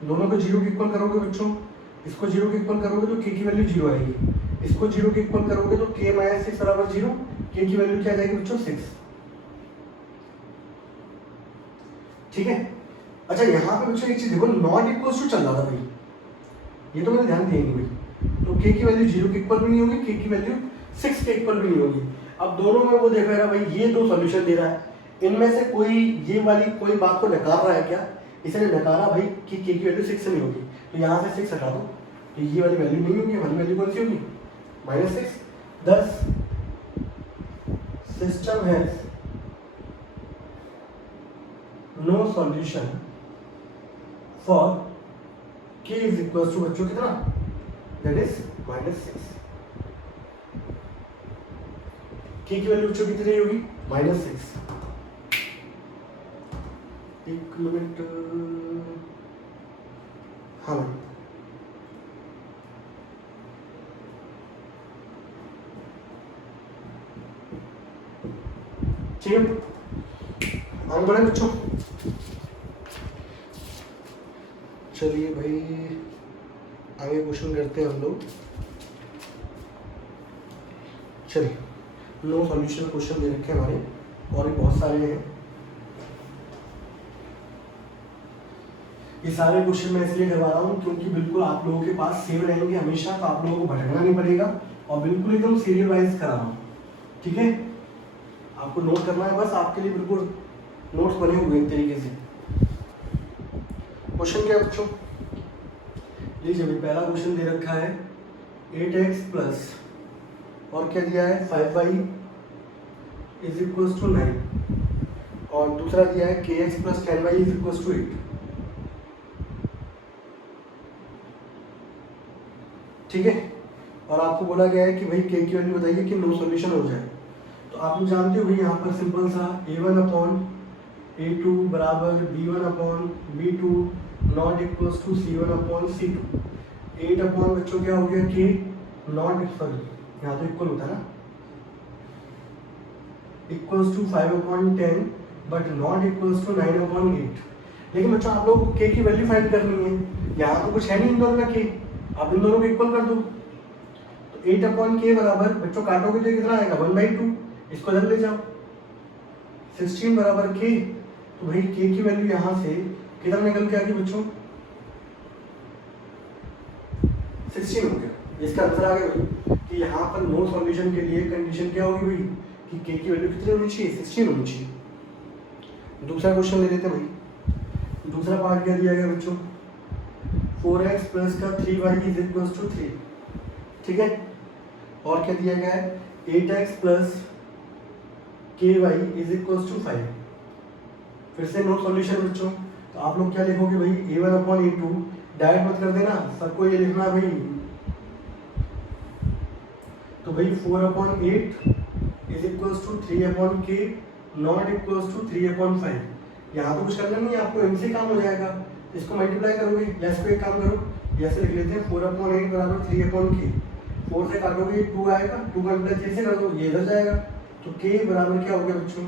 दोनों को 0 के इक्वल करोगे बच्चों, इसको 0 के इक्वल करोगे तो k की वैल्यू 0 आएगी, इसको 0 के इक्वल करोगे तो k-6 बराबर 0, k की वैल्यू क्या जाएगी बच्चों, 6, ठीक है। अच्छा यहाँ पे बच्चों एक चीज देखो, नॉट इक्वल्स टू चल रहा था भाई, ये तो मैंने ध्यान दिया नहीं भाई। तो k की वैल्यू 0 के इक्वल भी नहीं होगी, k की वैल्यू 6 के इक्वल भी नहीं होगी। अब दोनों में वो देख रहा है भाई, ये दो सॉल्यूशन दे रहा है, इनमें से कोई ये वाली कोई बात को नकार रहा है क्या, इसने नकारा भाई कि k की वैल्यू 6 नहीं होगी, तो यहाँ से 6 हटा दो, तो ये वाली वैल्यू नहीं होगी, वाली वैल्यू कौन सी होगी, -6। Thus system has no solution for k is equals to बच्चों कितना, that is -6। k की वैल्यू बच्चों कितनी होगी, -6। एक मिनट, हाँ भाई ठीक है, आगे बढ़े बच्चों। चलिए भाई आगे क्वेश्चन करते हैं हम लोग। चलिए नो सॉल्यूशन क्वेश्चन दे रखे हैं हमारे, और भी बहुत सारे हैं। ये सारे क्वेश्चन मैं इसलिए करवा रहा हूँ क्योंकि बिल्कुल आप लोगों के पास सेव रहेंगे हमेशा, तो आप लोगों को भटकना नहीं पड़ेगा, और बिल्कुल एकदम सीरियल वाइज करा रहा हूँ, ठीक है। आपको नोट करना है बस, आपके लिए बिल्कुल नोट्स बने हुए एक तरीके से। क्वेश्चन क्या है बच्चों, लीजिए भाई पहला क्वेश्चन दे रखा है 8x प्लस और क्या दिया है 5y इज इक्वल्स टू 9, और दूसरा दिया है kx plus 10y is equals to 8, ठीक है। और आपको बोला गया है कि भाई k की वैल्यू बताइए कि नो सॉल्यूशन हो जाए। तो आप लोग जानते हो भाई यहाँ पर सिंपल सा a1/a2 बराबर b1/b2 not equals to c1/c2। 8 बच्चों क्या हो गया k नॉट, सॉरी यहाँ तो इक्वल होता है ना, equals to 5/10 but not equals to 9/8। लेकिन बच्चों आप लोग को k की वैल्यू फाइंड करनी है, यहाँ तो कुछ है नहीं इन दोनों का k, आप इन दोनों को इक्वल कर दो। तो 8/k बराबर बच्चों काटोगे तो कितना आएगा 1/2, इसको इधर ले जाओ, 16 बराबर k। तो भाई k की वैल्यू यहाँ से कितना निकल के आ गई बच्चों, 16 हो गया। इसका आंसर आ गया भाई कि यहाँ पर नो सॉल्यूशन के लिए कंडीशन क्या होगी भाई कि k की वैल्यू कितनी होनी चाहिए, 16 होनी चाहिए। दूसरा क्वेश्चन ले लेते हैं भाई, दूसरा पार्ट क्या दिया गया बच्चों, 4x प्लस का 3y इज इक्वल टू 3, ठीक है। और क्या दिया गया है, 8x plus ky is equal to 5। फिर से नो सॉल्यूशन बच्चों, तो आप लोग क्या लिखोगे भाई, a1 अपॉन a2, डायरेक्ट मत कर देना, सबको ये लिखना है भाई। तो भाई 4 upon 8 is equal to 3 upon k not equal to 3 upon 5। यहाँ तो कुछ करना नहीं है आपको, इनसे काम हो जाएगा, इसको मल्टीप्लाई करोगे या इसको एक काम करो, ऐसे लिख लेते हैं 4 अपॉन 8 बराबर 3 अपॉन k, 4 से काटोगे 2 आएगा, 2 का मल्टीप्लाई 3 से कर दो, ये इधर जाएगा, तो k बराबर क्या हो गया बच्चों,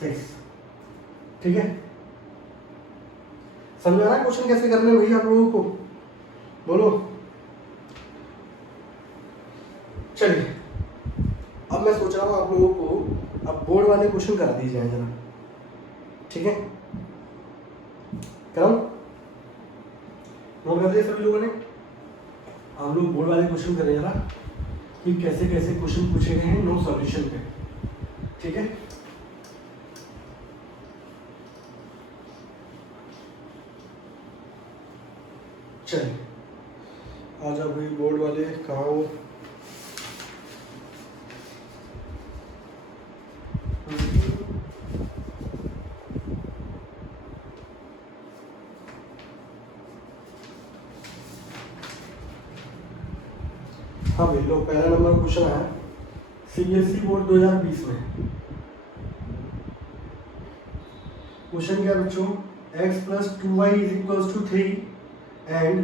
6, ठीक है। समझा ना क्वेश्चन कैसे करने हैं भाई आप लोगों को, बोलो। चलिए अब मैं सोच रहा हूँ आप लोगों को अब बोर्ड वाले क्वेश्चन करा दिए जाए जरा, ठीक है। कराऊं, नोट कर दिया सभी लोगों ने, हम लोग बोर्ड वाले क्वेश्चन करें जरा कि कैसे कैसे क्वेश्चन पूछे गए हैं नो सॉल्यूशन पे, ठीक है। चलिए आ जाओ भाई बोर्ड वाले, कहाँ हो। हाँ भाई लो, पहला नंबर क्वेश्चन आया सीबीएसई बोर्ड 2020 में। क्वेश्चन क्या बच्चों, x plus 2y is equal to 3 and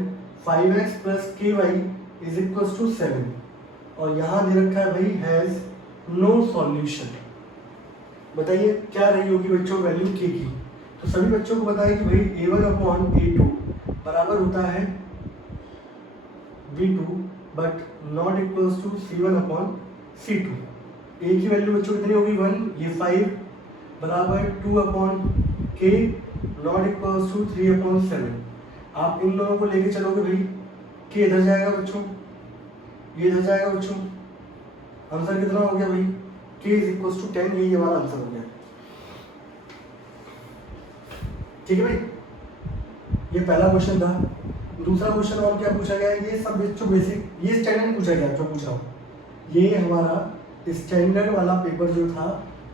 5x plus ky is equal to 7, और यहाँ दे रखा है भाई हैज नो सॉल्यूशन। बताइए क्या रही होगी बच्चों वैल्यू k की। तो सभी बच्चों को बताया कि भाई a1 अपॉन a2 बराबर होता है b2 but not equals to c1 upon c2। a की वैल्यू बच्चों कितनी होगी 1, ये 5 बराबर 2 upon k not equals to 3 upon 7। आप इन दोनों को लेके चलोगे भाई, k इधर जाएगा बच्चों, ये इधर जाएगा बच्चों, आंसर कितना हो गया भाई, k इज इक्वल्स टू 10, यही हमारा आंसर हो गया, ठीक है भाई। ये पहला क्वेश्चन था। दूसरा क्वेश्चन और क्या पूछा गया है, ये सब बच्चों बेसिक, ये स्टैंडर्ड पूछा गया जो पूछा हो, ये हमारा स्टैंडर्ड वाला पेपर जो था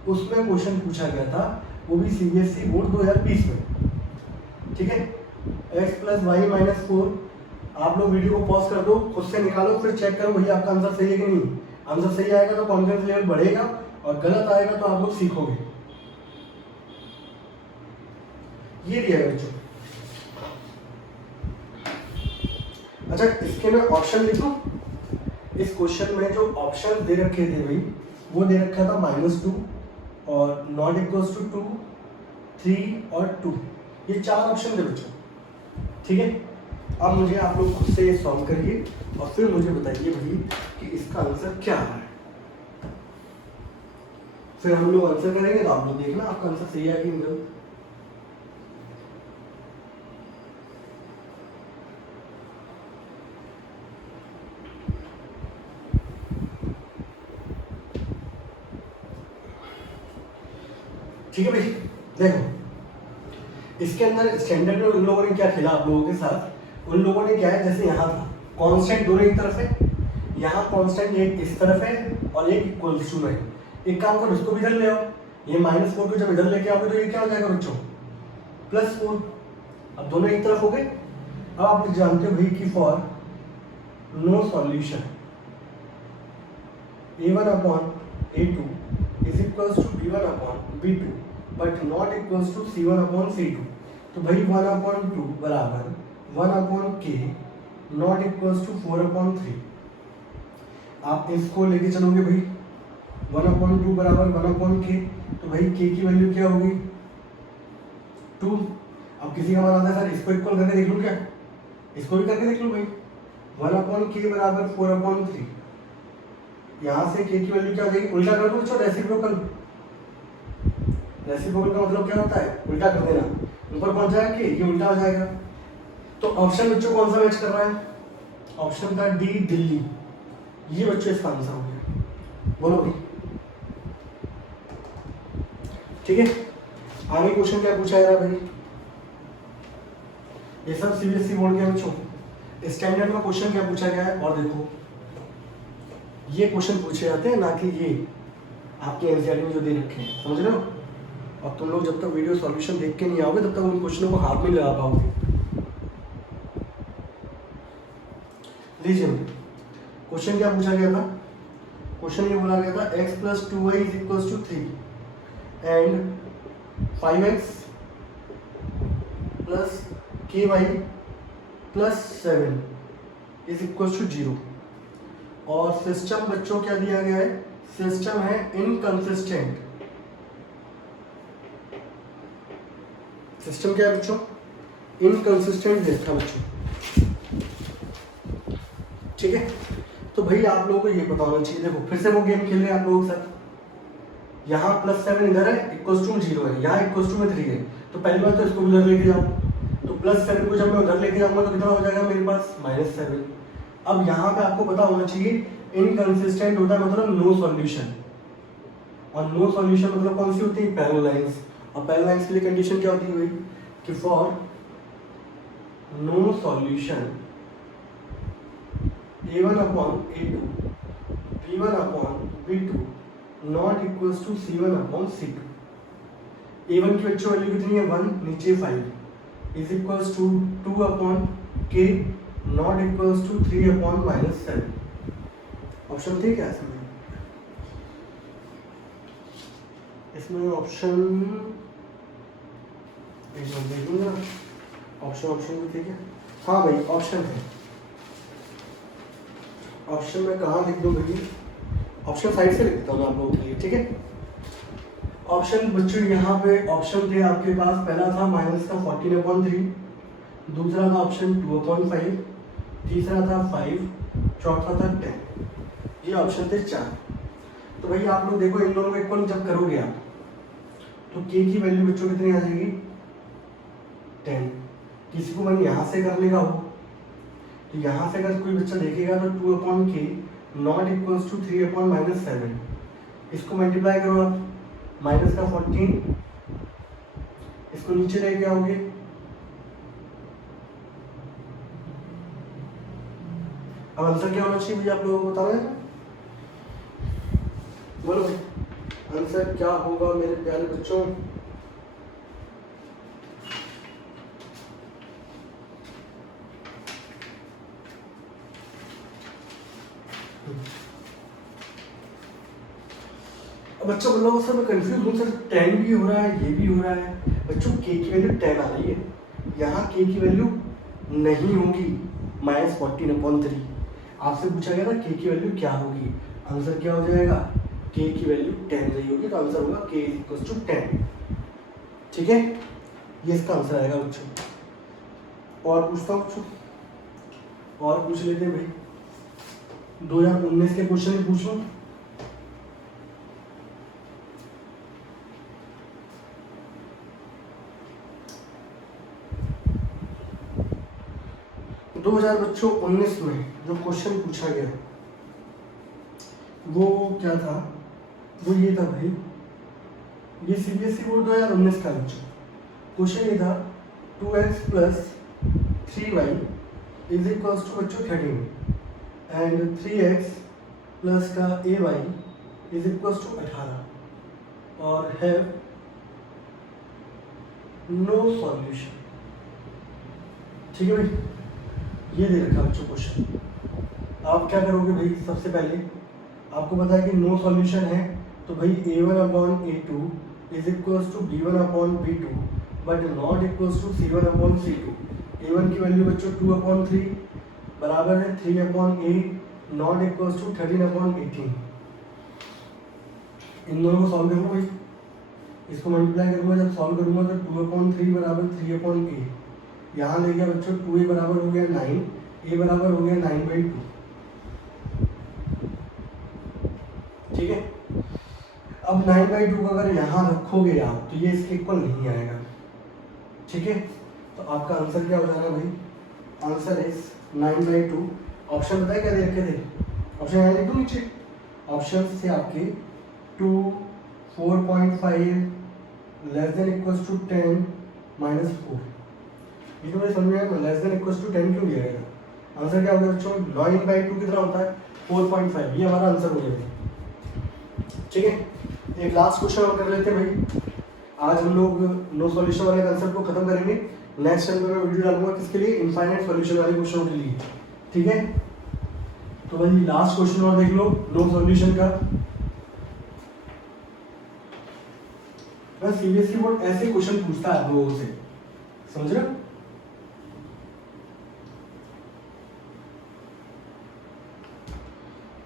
उसमें क्वेश्चन पूछा गया था, वो भी सीबीएसई बोर्ड 2020 में, ठीक है। x प्लस वाई माइनस 4, आप लोग वीडियो को पॉज कर दो, खुद से निकालो, फिर चेक करो भैया आपका आंसर सही है कि नहीं। आंसर सही आएगा तो कॉन्फिडेंस लेवल बढ़ेगा, और गलत आएगा तो आप लोग सीखोगे। ये दिया है बच्चों। अच्छा इसके मैं ऑप्शन लिखूं, इस क्वेश्चन में जो ऑप्शन दे रखे थे भाई, वो दे रखा था -2 और नॉट इक्वल्स टू 2, 3 और 2, ये 4 ऑप्शन थे बच्चों, ठीक है। अब मुझे आप लोग खुद से सॉल्व करिए और फिर मुझे बताइए भाई कि इसका आंसर क्या आ रहा है। फिर हम लोग आंसर करेंगे तो आप लोग देखना आपका आंसर सही है कि नहीं। ठीक है भाई, देखो इसके अंदर स्टैंडर्ड में उन लोगों ने क्या खेला आप लोगों के साथ, उन लोगों ने क्या है, जैसे यहाँ था कांस्टेंट दोनों एक तरफ है, यहाँ कांस्टेंट एक इस तरफ है और एक इक्वल्स टू में। एक काम करो, इसको भी इधर ले आओ, ये -4 को जब इधर लेके आओगे तो ये क्या हो जाएगा बच्चों, +4। अब दोनों एक तरफ हो गए। अब आप जानते हो भाई कि for no solution a1 upon a2 is equals to b1 upon b2 but not equals to c1 upon c2। तो भाई 1 अपॉन 2 बराबर 1 upon k not equals to 4 upon 3। आप इसको लेके चलोगे भाई, 1 अपॉन 2 बराबर 1 अपॉन k, तो भाई k की वैल्यू क्या होगी 2। अब किसी का मान आता है सर इसको इक्वल करके देख लूँ क्या, इसको भी करके देख लूँ भाई, 1 अपॉन k बराबर 4 अपॉन 3। यहाँ से k की वैल्यू क्या हो जाएगी, उल्टा कर दो बच्चों, रेसिप्रोकल। रेसिप्रोकल का मतलब क्या होता है, उल्टा कर देना, ऊपर पहुंच जाएगा k, ये उल्टा हो जाएगा। तो ऑप्शन बच्चों कौन सा मैच कर रहा है, ऑप्शन था डी दिल्ली, ये बच्चों इसका आंसर हो गया। बोलो भाई, ठीक है। आगे क्वेश्चन क्या पूछा जा रहा है भाई, ये सब सीबीएसई बोर्ड के बच्चों स्टैंडर्ड में क्वेश्चन क्या पूछा गया है। और देखो ये क्वेश्चन पूछे जाते हैं, ना कि ये आपके एनसीईआरटी में जो दे रखे हैं, समझ रहे हो। और तुम लोग जब तक वीडियो सॉल्यूशन देख के नहीं आओगे तब तक उन क्वेश्चनों को हाथ में लगा पाओगे। लीजिए क्वेश्चन क्या पूछा गया था, क्वेश्चन ये बोला गया था x + 2y = 3 and 5x + ky + 7 = 0। और सिस्टम बच्चों क्या दिया गया है, सिस्टम है इनकंसिस्टेंट। सिस्टम क्या है बच्चों, इनकंसिस्टेंट देखा बच्चों, ठीक है। तो भाई आप लोगों को ये पता होना चाहिए, देखो फिर से वो गेम खेल रहे हैं आप लोगों के साथ। यहाँ +7 इधर है, =0 है, यहाँ =3 है, तो पहली बार तो इसको उधर लेके जाओ, तो +7 को जब मैं उधर लेके जाऊंगा तो कितना हो जाएगा मेरे पास -7। अब यहाँ पे आपको पता होना चाहिए इनकंसिस्टेंट होता है मतलब नो सॉल्यूशन, और नो सॉल्यूशन मतलब कौन सी होती है, पैरेलल लाइंस। और पैरेलल लाइंस के लिए कंडीशन क्या होती है भाई कि for no solution a1/a2 b1/b2 not equals to c1/c2। a1 की बच्चों वैल्यू कितनी है 1, नीचे 5 is equals to 2/k not equals to 3/-7। Option ठीक है इसमें ऑप्शन देखूंगा, ऑप्शन भी ठीक है। हाँ भाई ऑप्शन है, ऑप्शन में कहाँ लिख दूँ भैया, ऑप्शन साइड से लिखता हूँ आप लोगों के लिए, ठीक है। ऑप्शन बच्चों यहाँ पे ऑप्शन थे आपके पास, पहला था -14/3, दूसरा था ऑप्शन 2/5, तीसरा था 5, चौथा था 10। ये ऑप्शन थे 4। तो भाई आप लोग देखो इन दोनों को इक्वल जब करोगे आप तो k की वैल्यू बच्चों कितनी आ जाएगी 10। किसी को मन यहाँ से करने का हो तो यहाँ से अगर कोई बच्चा देखेगा तो 2/k नॉट इक्वल्स टू 3/-7, इसको मल्टीप्लाई करो आप, -14, इसको नीचे लेके आओगे, अब आंसर क्या होना चाहिए भैया आप लोगों को बता रहे हैं, बोलो आंसर क्या होगा मेरे प्यारे बच्चों। अब बच्चों बोल रहा सर मैं कंफ्यूज हूँ सर, 10 भी हो रहा है ये भी हो रहा है। बच्चों k की वैल्यू 10 आ रही है, यहाँ k की वैल्यू नहीं होगी -14/3। आपसे पूछा गया था k की वैल्यू क्या होगी, आंसर क्या हो जाएगा, k की वैल्यू 10 नहीं होगी तो आंसर होगा k = 10, ठीक है। ये इसका आंसर आएगा बच्चों। और पूछता हूँ बच्चों, और पूछ लेते हैं भाई, 2019 के क्वेश्चन ही पूछ लूँ। बच्चों 19 में जो क्वेश्चन पूछा गया वो क्या था, वो ये था भाई, ये सीबीएसई बोर्ड 2019 का बच्चों क्वेश्चन ये था 2x + 3y = बच्चों 13 एंड 3x प्लस का ay = 18 और हैव नो सॉल्यूशन, ठीक है भाई। ये दे रखा बच्चों क्वेश्चन। आप क्या करोगे भाई, सबसे पहले आपको पता है कि नो सॉल्यूशन है तो भाई a1/a2 = b1/b2 but not equals to c1/c2। a1 की वैल्यू बच्चों 2/3 बराबर है 3/a नॉट इक्वल्स टू 13/18। इन दोनों को सॉल्व करूँगा भाई, इसको मल्टीप्लाई करूँगा, जब सॉल्व करूँगा तो 2/3 बराबर 3/a, यहाँ ले गया बच्चों 2a बराबर हो गया 9, a बराबर हो गया 9/2, ठीक है। अब 9/2 को अगर यहाँ रखोगे आप तो ये इसके इक्वल नहीं आएगा, ठीक है। तो आपका आंसर क्या हो जाएगा भाई, आंसर इज 9/2। ऑप्शन बताए क्या दे रखे थे, ऑप्शन यहाँ लिख दो नीचे, ऑप्शन थे आपके 2, 4.5, less than equals to 10 minus 4। ये तो मुझे समझ में आया, लेस देन इक्वल्स टू 10 क्यों दिया गया? आंसर क्या होगा बच्चों? 9/2 कितना होता है? 4.5। ये हमारा आंसर हो जाएगा। ठीक है, एक लास्ट क्वेश्चन और कर लेते हैं भाई। आज हम लोग नो सॉल्यूशन वाले कंसेप्ट को खत्म करेंगे। नेक्स्ट टाइम मैं वीडियो डालूंगा किसके लिए? इनफाइनाइट सॉल्यूशन वाले क्वेश्चन के लिए। ठीक है, तो भाई लास्ट क्वेश्चन और देख लो नो सॉल्यूशन का। सीबीएसई बोर्ड ऐसे क्वेश्चन पूछता है आप लोगों से, समझ रहे हो?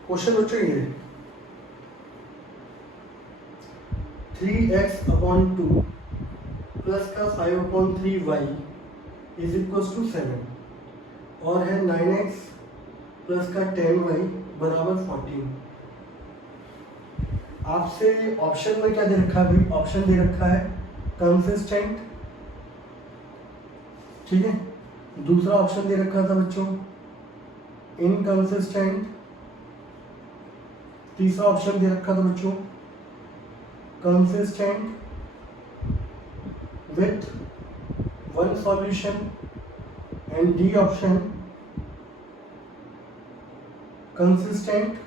क्वेश्चन बच्चों ये 3x/2 प्लस का 5/3y इज इक्वल्स टू 7 और है 9x प्लस का 10y बराबर 14। आपसे ऑप्शन में क्या दे रखा है भाई? ऑप्शन दे रखा है कंसिस्टेंट, ठीक है। दूसरा ऑप्शन दे रखा था बच्चों इनकंसिस्टेंट। तीसरा ऑप्शन दे रखा था बच्चों consistent with one solution and D option consistent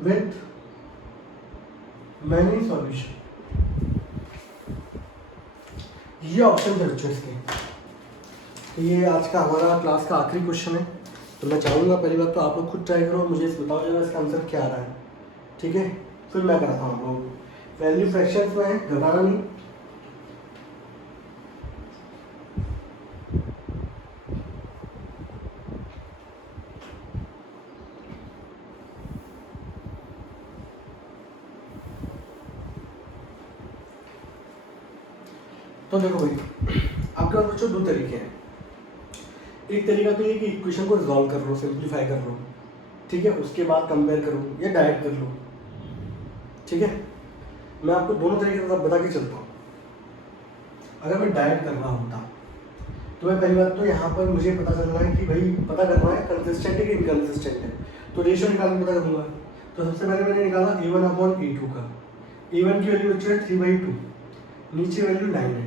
with many solution. ये ऑप्शन थे बच्चों इसके। तो ये आज का हमारा क्लास का आखिरी क्वेश्चन है। तो मैं चाहूँगा पहली बात तो आप लोग खुद ट्राई करो और मुझे बताओ जरा इसका आंसर क्या आ रहा है। ठीक है, फिर मैं कराता हूँ आप लोगों को। वैल्यू फ्रैक्शंस में है, घबराना नहीं। तो देखो भाई, आपके पास बच्चों दो तरीके हैं। एक तरीका तो ये कि इक्वेशन को रिजॉल्व कर लो, सिंप्लीफाई कर लो, ठीक है, उसके बाद कंपेयर करो या डायरेक्ट कर लो। ठीक है, मैं आपको दोनों तरीके से बता के चलता हूँ। अगर मैं डायरेक्ट कर रहा होता तो मैं पहली बात तो यहाँ पर मुझे पता चलना है कि भाई पता करना है कंसिस्टेंट है कि इनकंसिस्टेंट है, तो रेशियो निकाल के पता करूँगा। तो सबसे पहले मैंने निकाला A1/A2 का। A1 की वैल्यू बच्चों है 3/2, नीचे वैल्यू 9 है।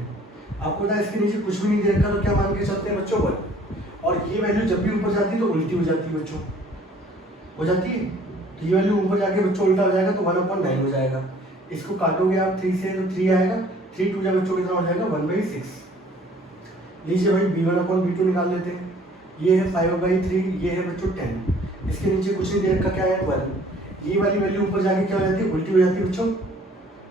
आपको पता है इसके नीचे कुछ भी नहीं दे रखा, तो क्या मान के चलते हैं बच्चों 1। और ये वैल्यू जब भी ऊपर जाती है तो उल्टी हो जाती है बच्चों, हो जाती है। तो ये वैल्यू ऊपर जाके बच्चों उल्टा हो जाएगा तो 1/9 हो जाएगा। इसको काटोगे आप 3 से तो 3 आएगा, 3 2 जा बच्चों कितना हो जाएगा 1/6। नीचे भाई B1/B2 निकाल लेते हैं। ये है 5/3, ये है बच्चों 10। इसके नीचे कुछ नहीं दे रखा, क्या है 1। ये वाली वैल्यू ऊपर जाके क्या हो जाती है? उल्टी हो जाती है बच्चों।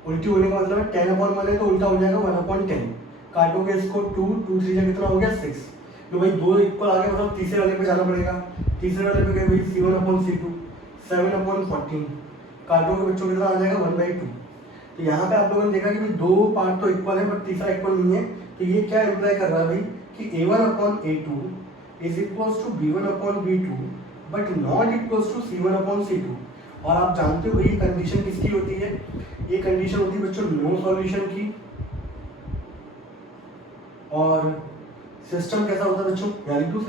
उल्टी होने का मतलब है 10/1 है तो उल्टा हो जाएगा 1/10। काटोगे इसको 2 2 3 जा कितना हो गया 6। तो भाई दो इक्वल आ गया, मतलब तीसरे वाले पे जाना पड़ेगा। तीसरे वाले पे गए भाई C1/C2 7/14। काटोगे बच्चों कितना आ जाएगा 1/2। तो यहाँ पे आप लोगों ने देखा कि भाई दो पार्ट तो इक्वल है बट तीसरा इक्वल नहीं है। तो ये क्या इम्प्लाई कर रहा है भाई कि A1/A2 is equals to B1/B2 but not equals to C1/C2। और आप जानते हो ये कंडीशन किसकी होती है? ये कंडीशन होती है बच्चों नो सॉल्यूशन की। और सिस्टम कैसा होता है बच्चों? वैल्यू टू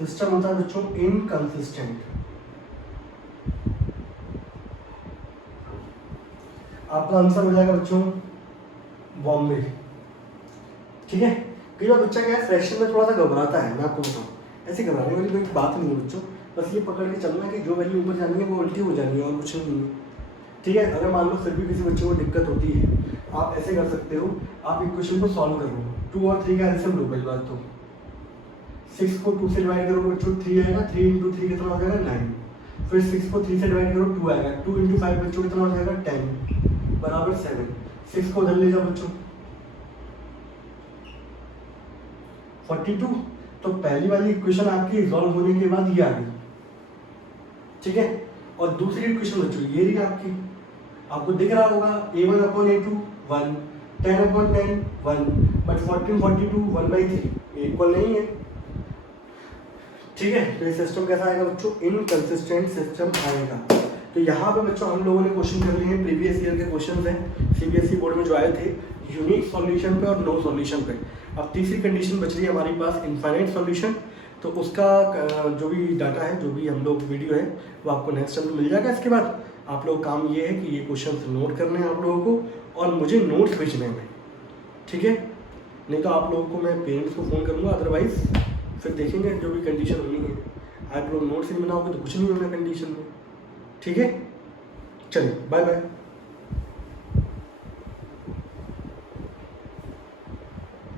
सिस्टम होता है बच्चों इनकंसिस्टेंट। आपका आंसर हो जाएगा बच्चों बॉम्बे। ठीक है, कई बार बच्चा क्या है फ्रैक्शन में थोड़ा सा घबराता है, मैं आपको बताऊँ। ऐसे घबराने वाली कोई बात नहीं है बच्चों, बस ये पकड़ के चलना है कि जो वैल्यू ऊपर जानी है वो उल्टी हो जानी है और कुछ नहीं है। ठीक है, अगर मान लो फिर भी किसी बच्चे को दिक्कत होती है, आप ऐसे कर सकते हो, आप इक्वेशन को सॉल्व कर लो। 2 और 3 का एलसीएम लो पहली बात तो। 6 को 2 से डिवाइड करोगे बच्चों 3 आएगा, 3 × 3 कितना हो जाएगा 9। फिर 6 को 3 से डिवाइड करो 2 आएगा, 2 × 5 बच्चों कितना हो जाएगा 10 बराबर 7। 6 को उधर ले जाओ बच्चों 42। तो पहली वाली इक्वेशन आपकी रिजॉल्व होने के बाद ये आ गई। ठीक है, और दूसरी इक्वेशन बच्चों ये रही आपकी, आपको दिख रहा होगा A1/A2 1, 10/10 1, बट 14 42 1/3 इक्वल नहीं है। ठीक है, तो ये सिस्टम कैसा आएगा बच्चों? इनकंसिस्टेंट सिस्टम आएगा। तो यहाँ पे बच्चों हम लोगों ने क्वेश्चन कर लिए हैं, प्रीवियस ईयर के क्वेश्चन हैं सीबीएसई बोर्ड में जो आए थे, यूनिक सॉल्यूशन पे और नो सॉल्यूशन पे। अब तीसरी कंडीशन बच रही है हमारे पास इनफाइनाइट सॉल्यूशन तो उसका जो भी डाटा है, जो भी हम लोग वीडियो है, वो आपको नेक्स्ट टाइम मिल जाएगा। इसके बाद आप लोग काम ये है कि ये क्वेश्चन नोट करने हैं आप लोगों को और मुझे नोट्स भेजने हैं, ठीक है। नहीं तो आप लोगों को मैं पेरेंट्स को फ़ोन करूँगा, अदरवाइज़ फिर देखेंगे जो भी कंडीशन होनी है। आप लोग नोट्स नहीं बनाओगे तो कुछ नहीं होना कंडीशन में, ठीक है। चलिए बाय बाय।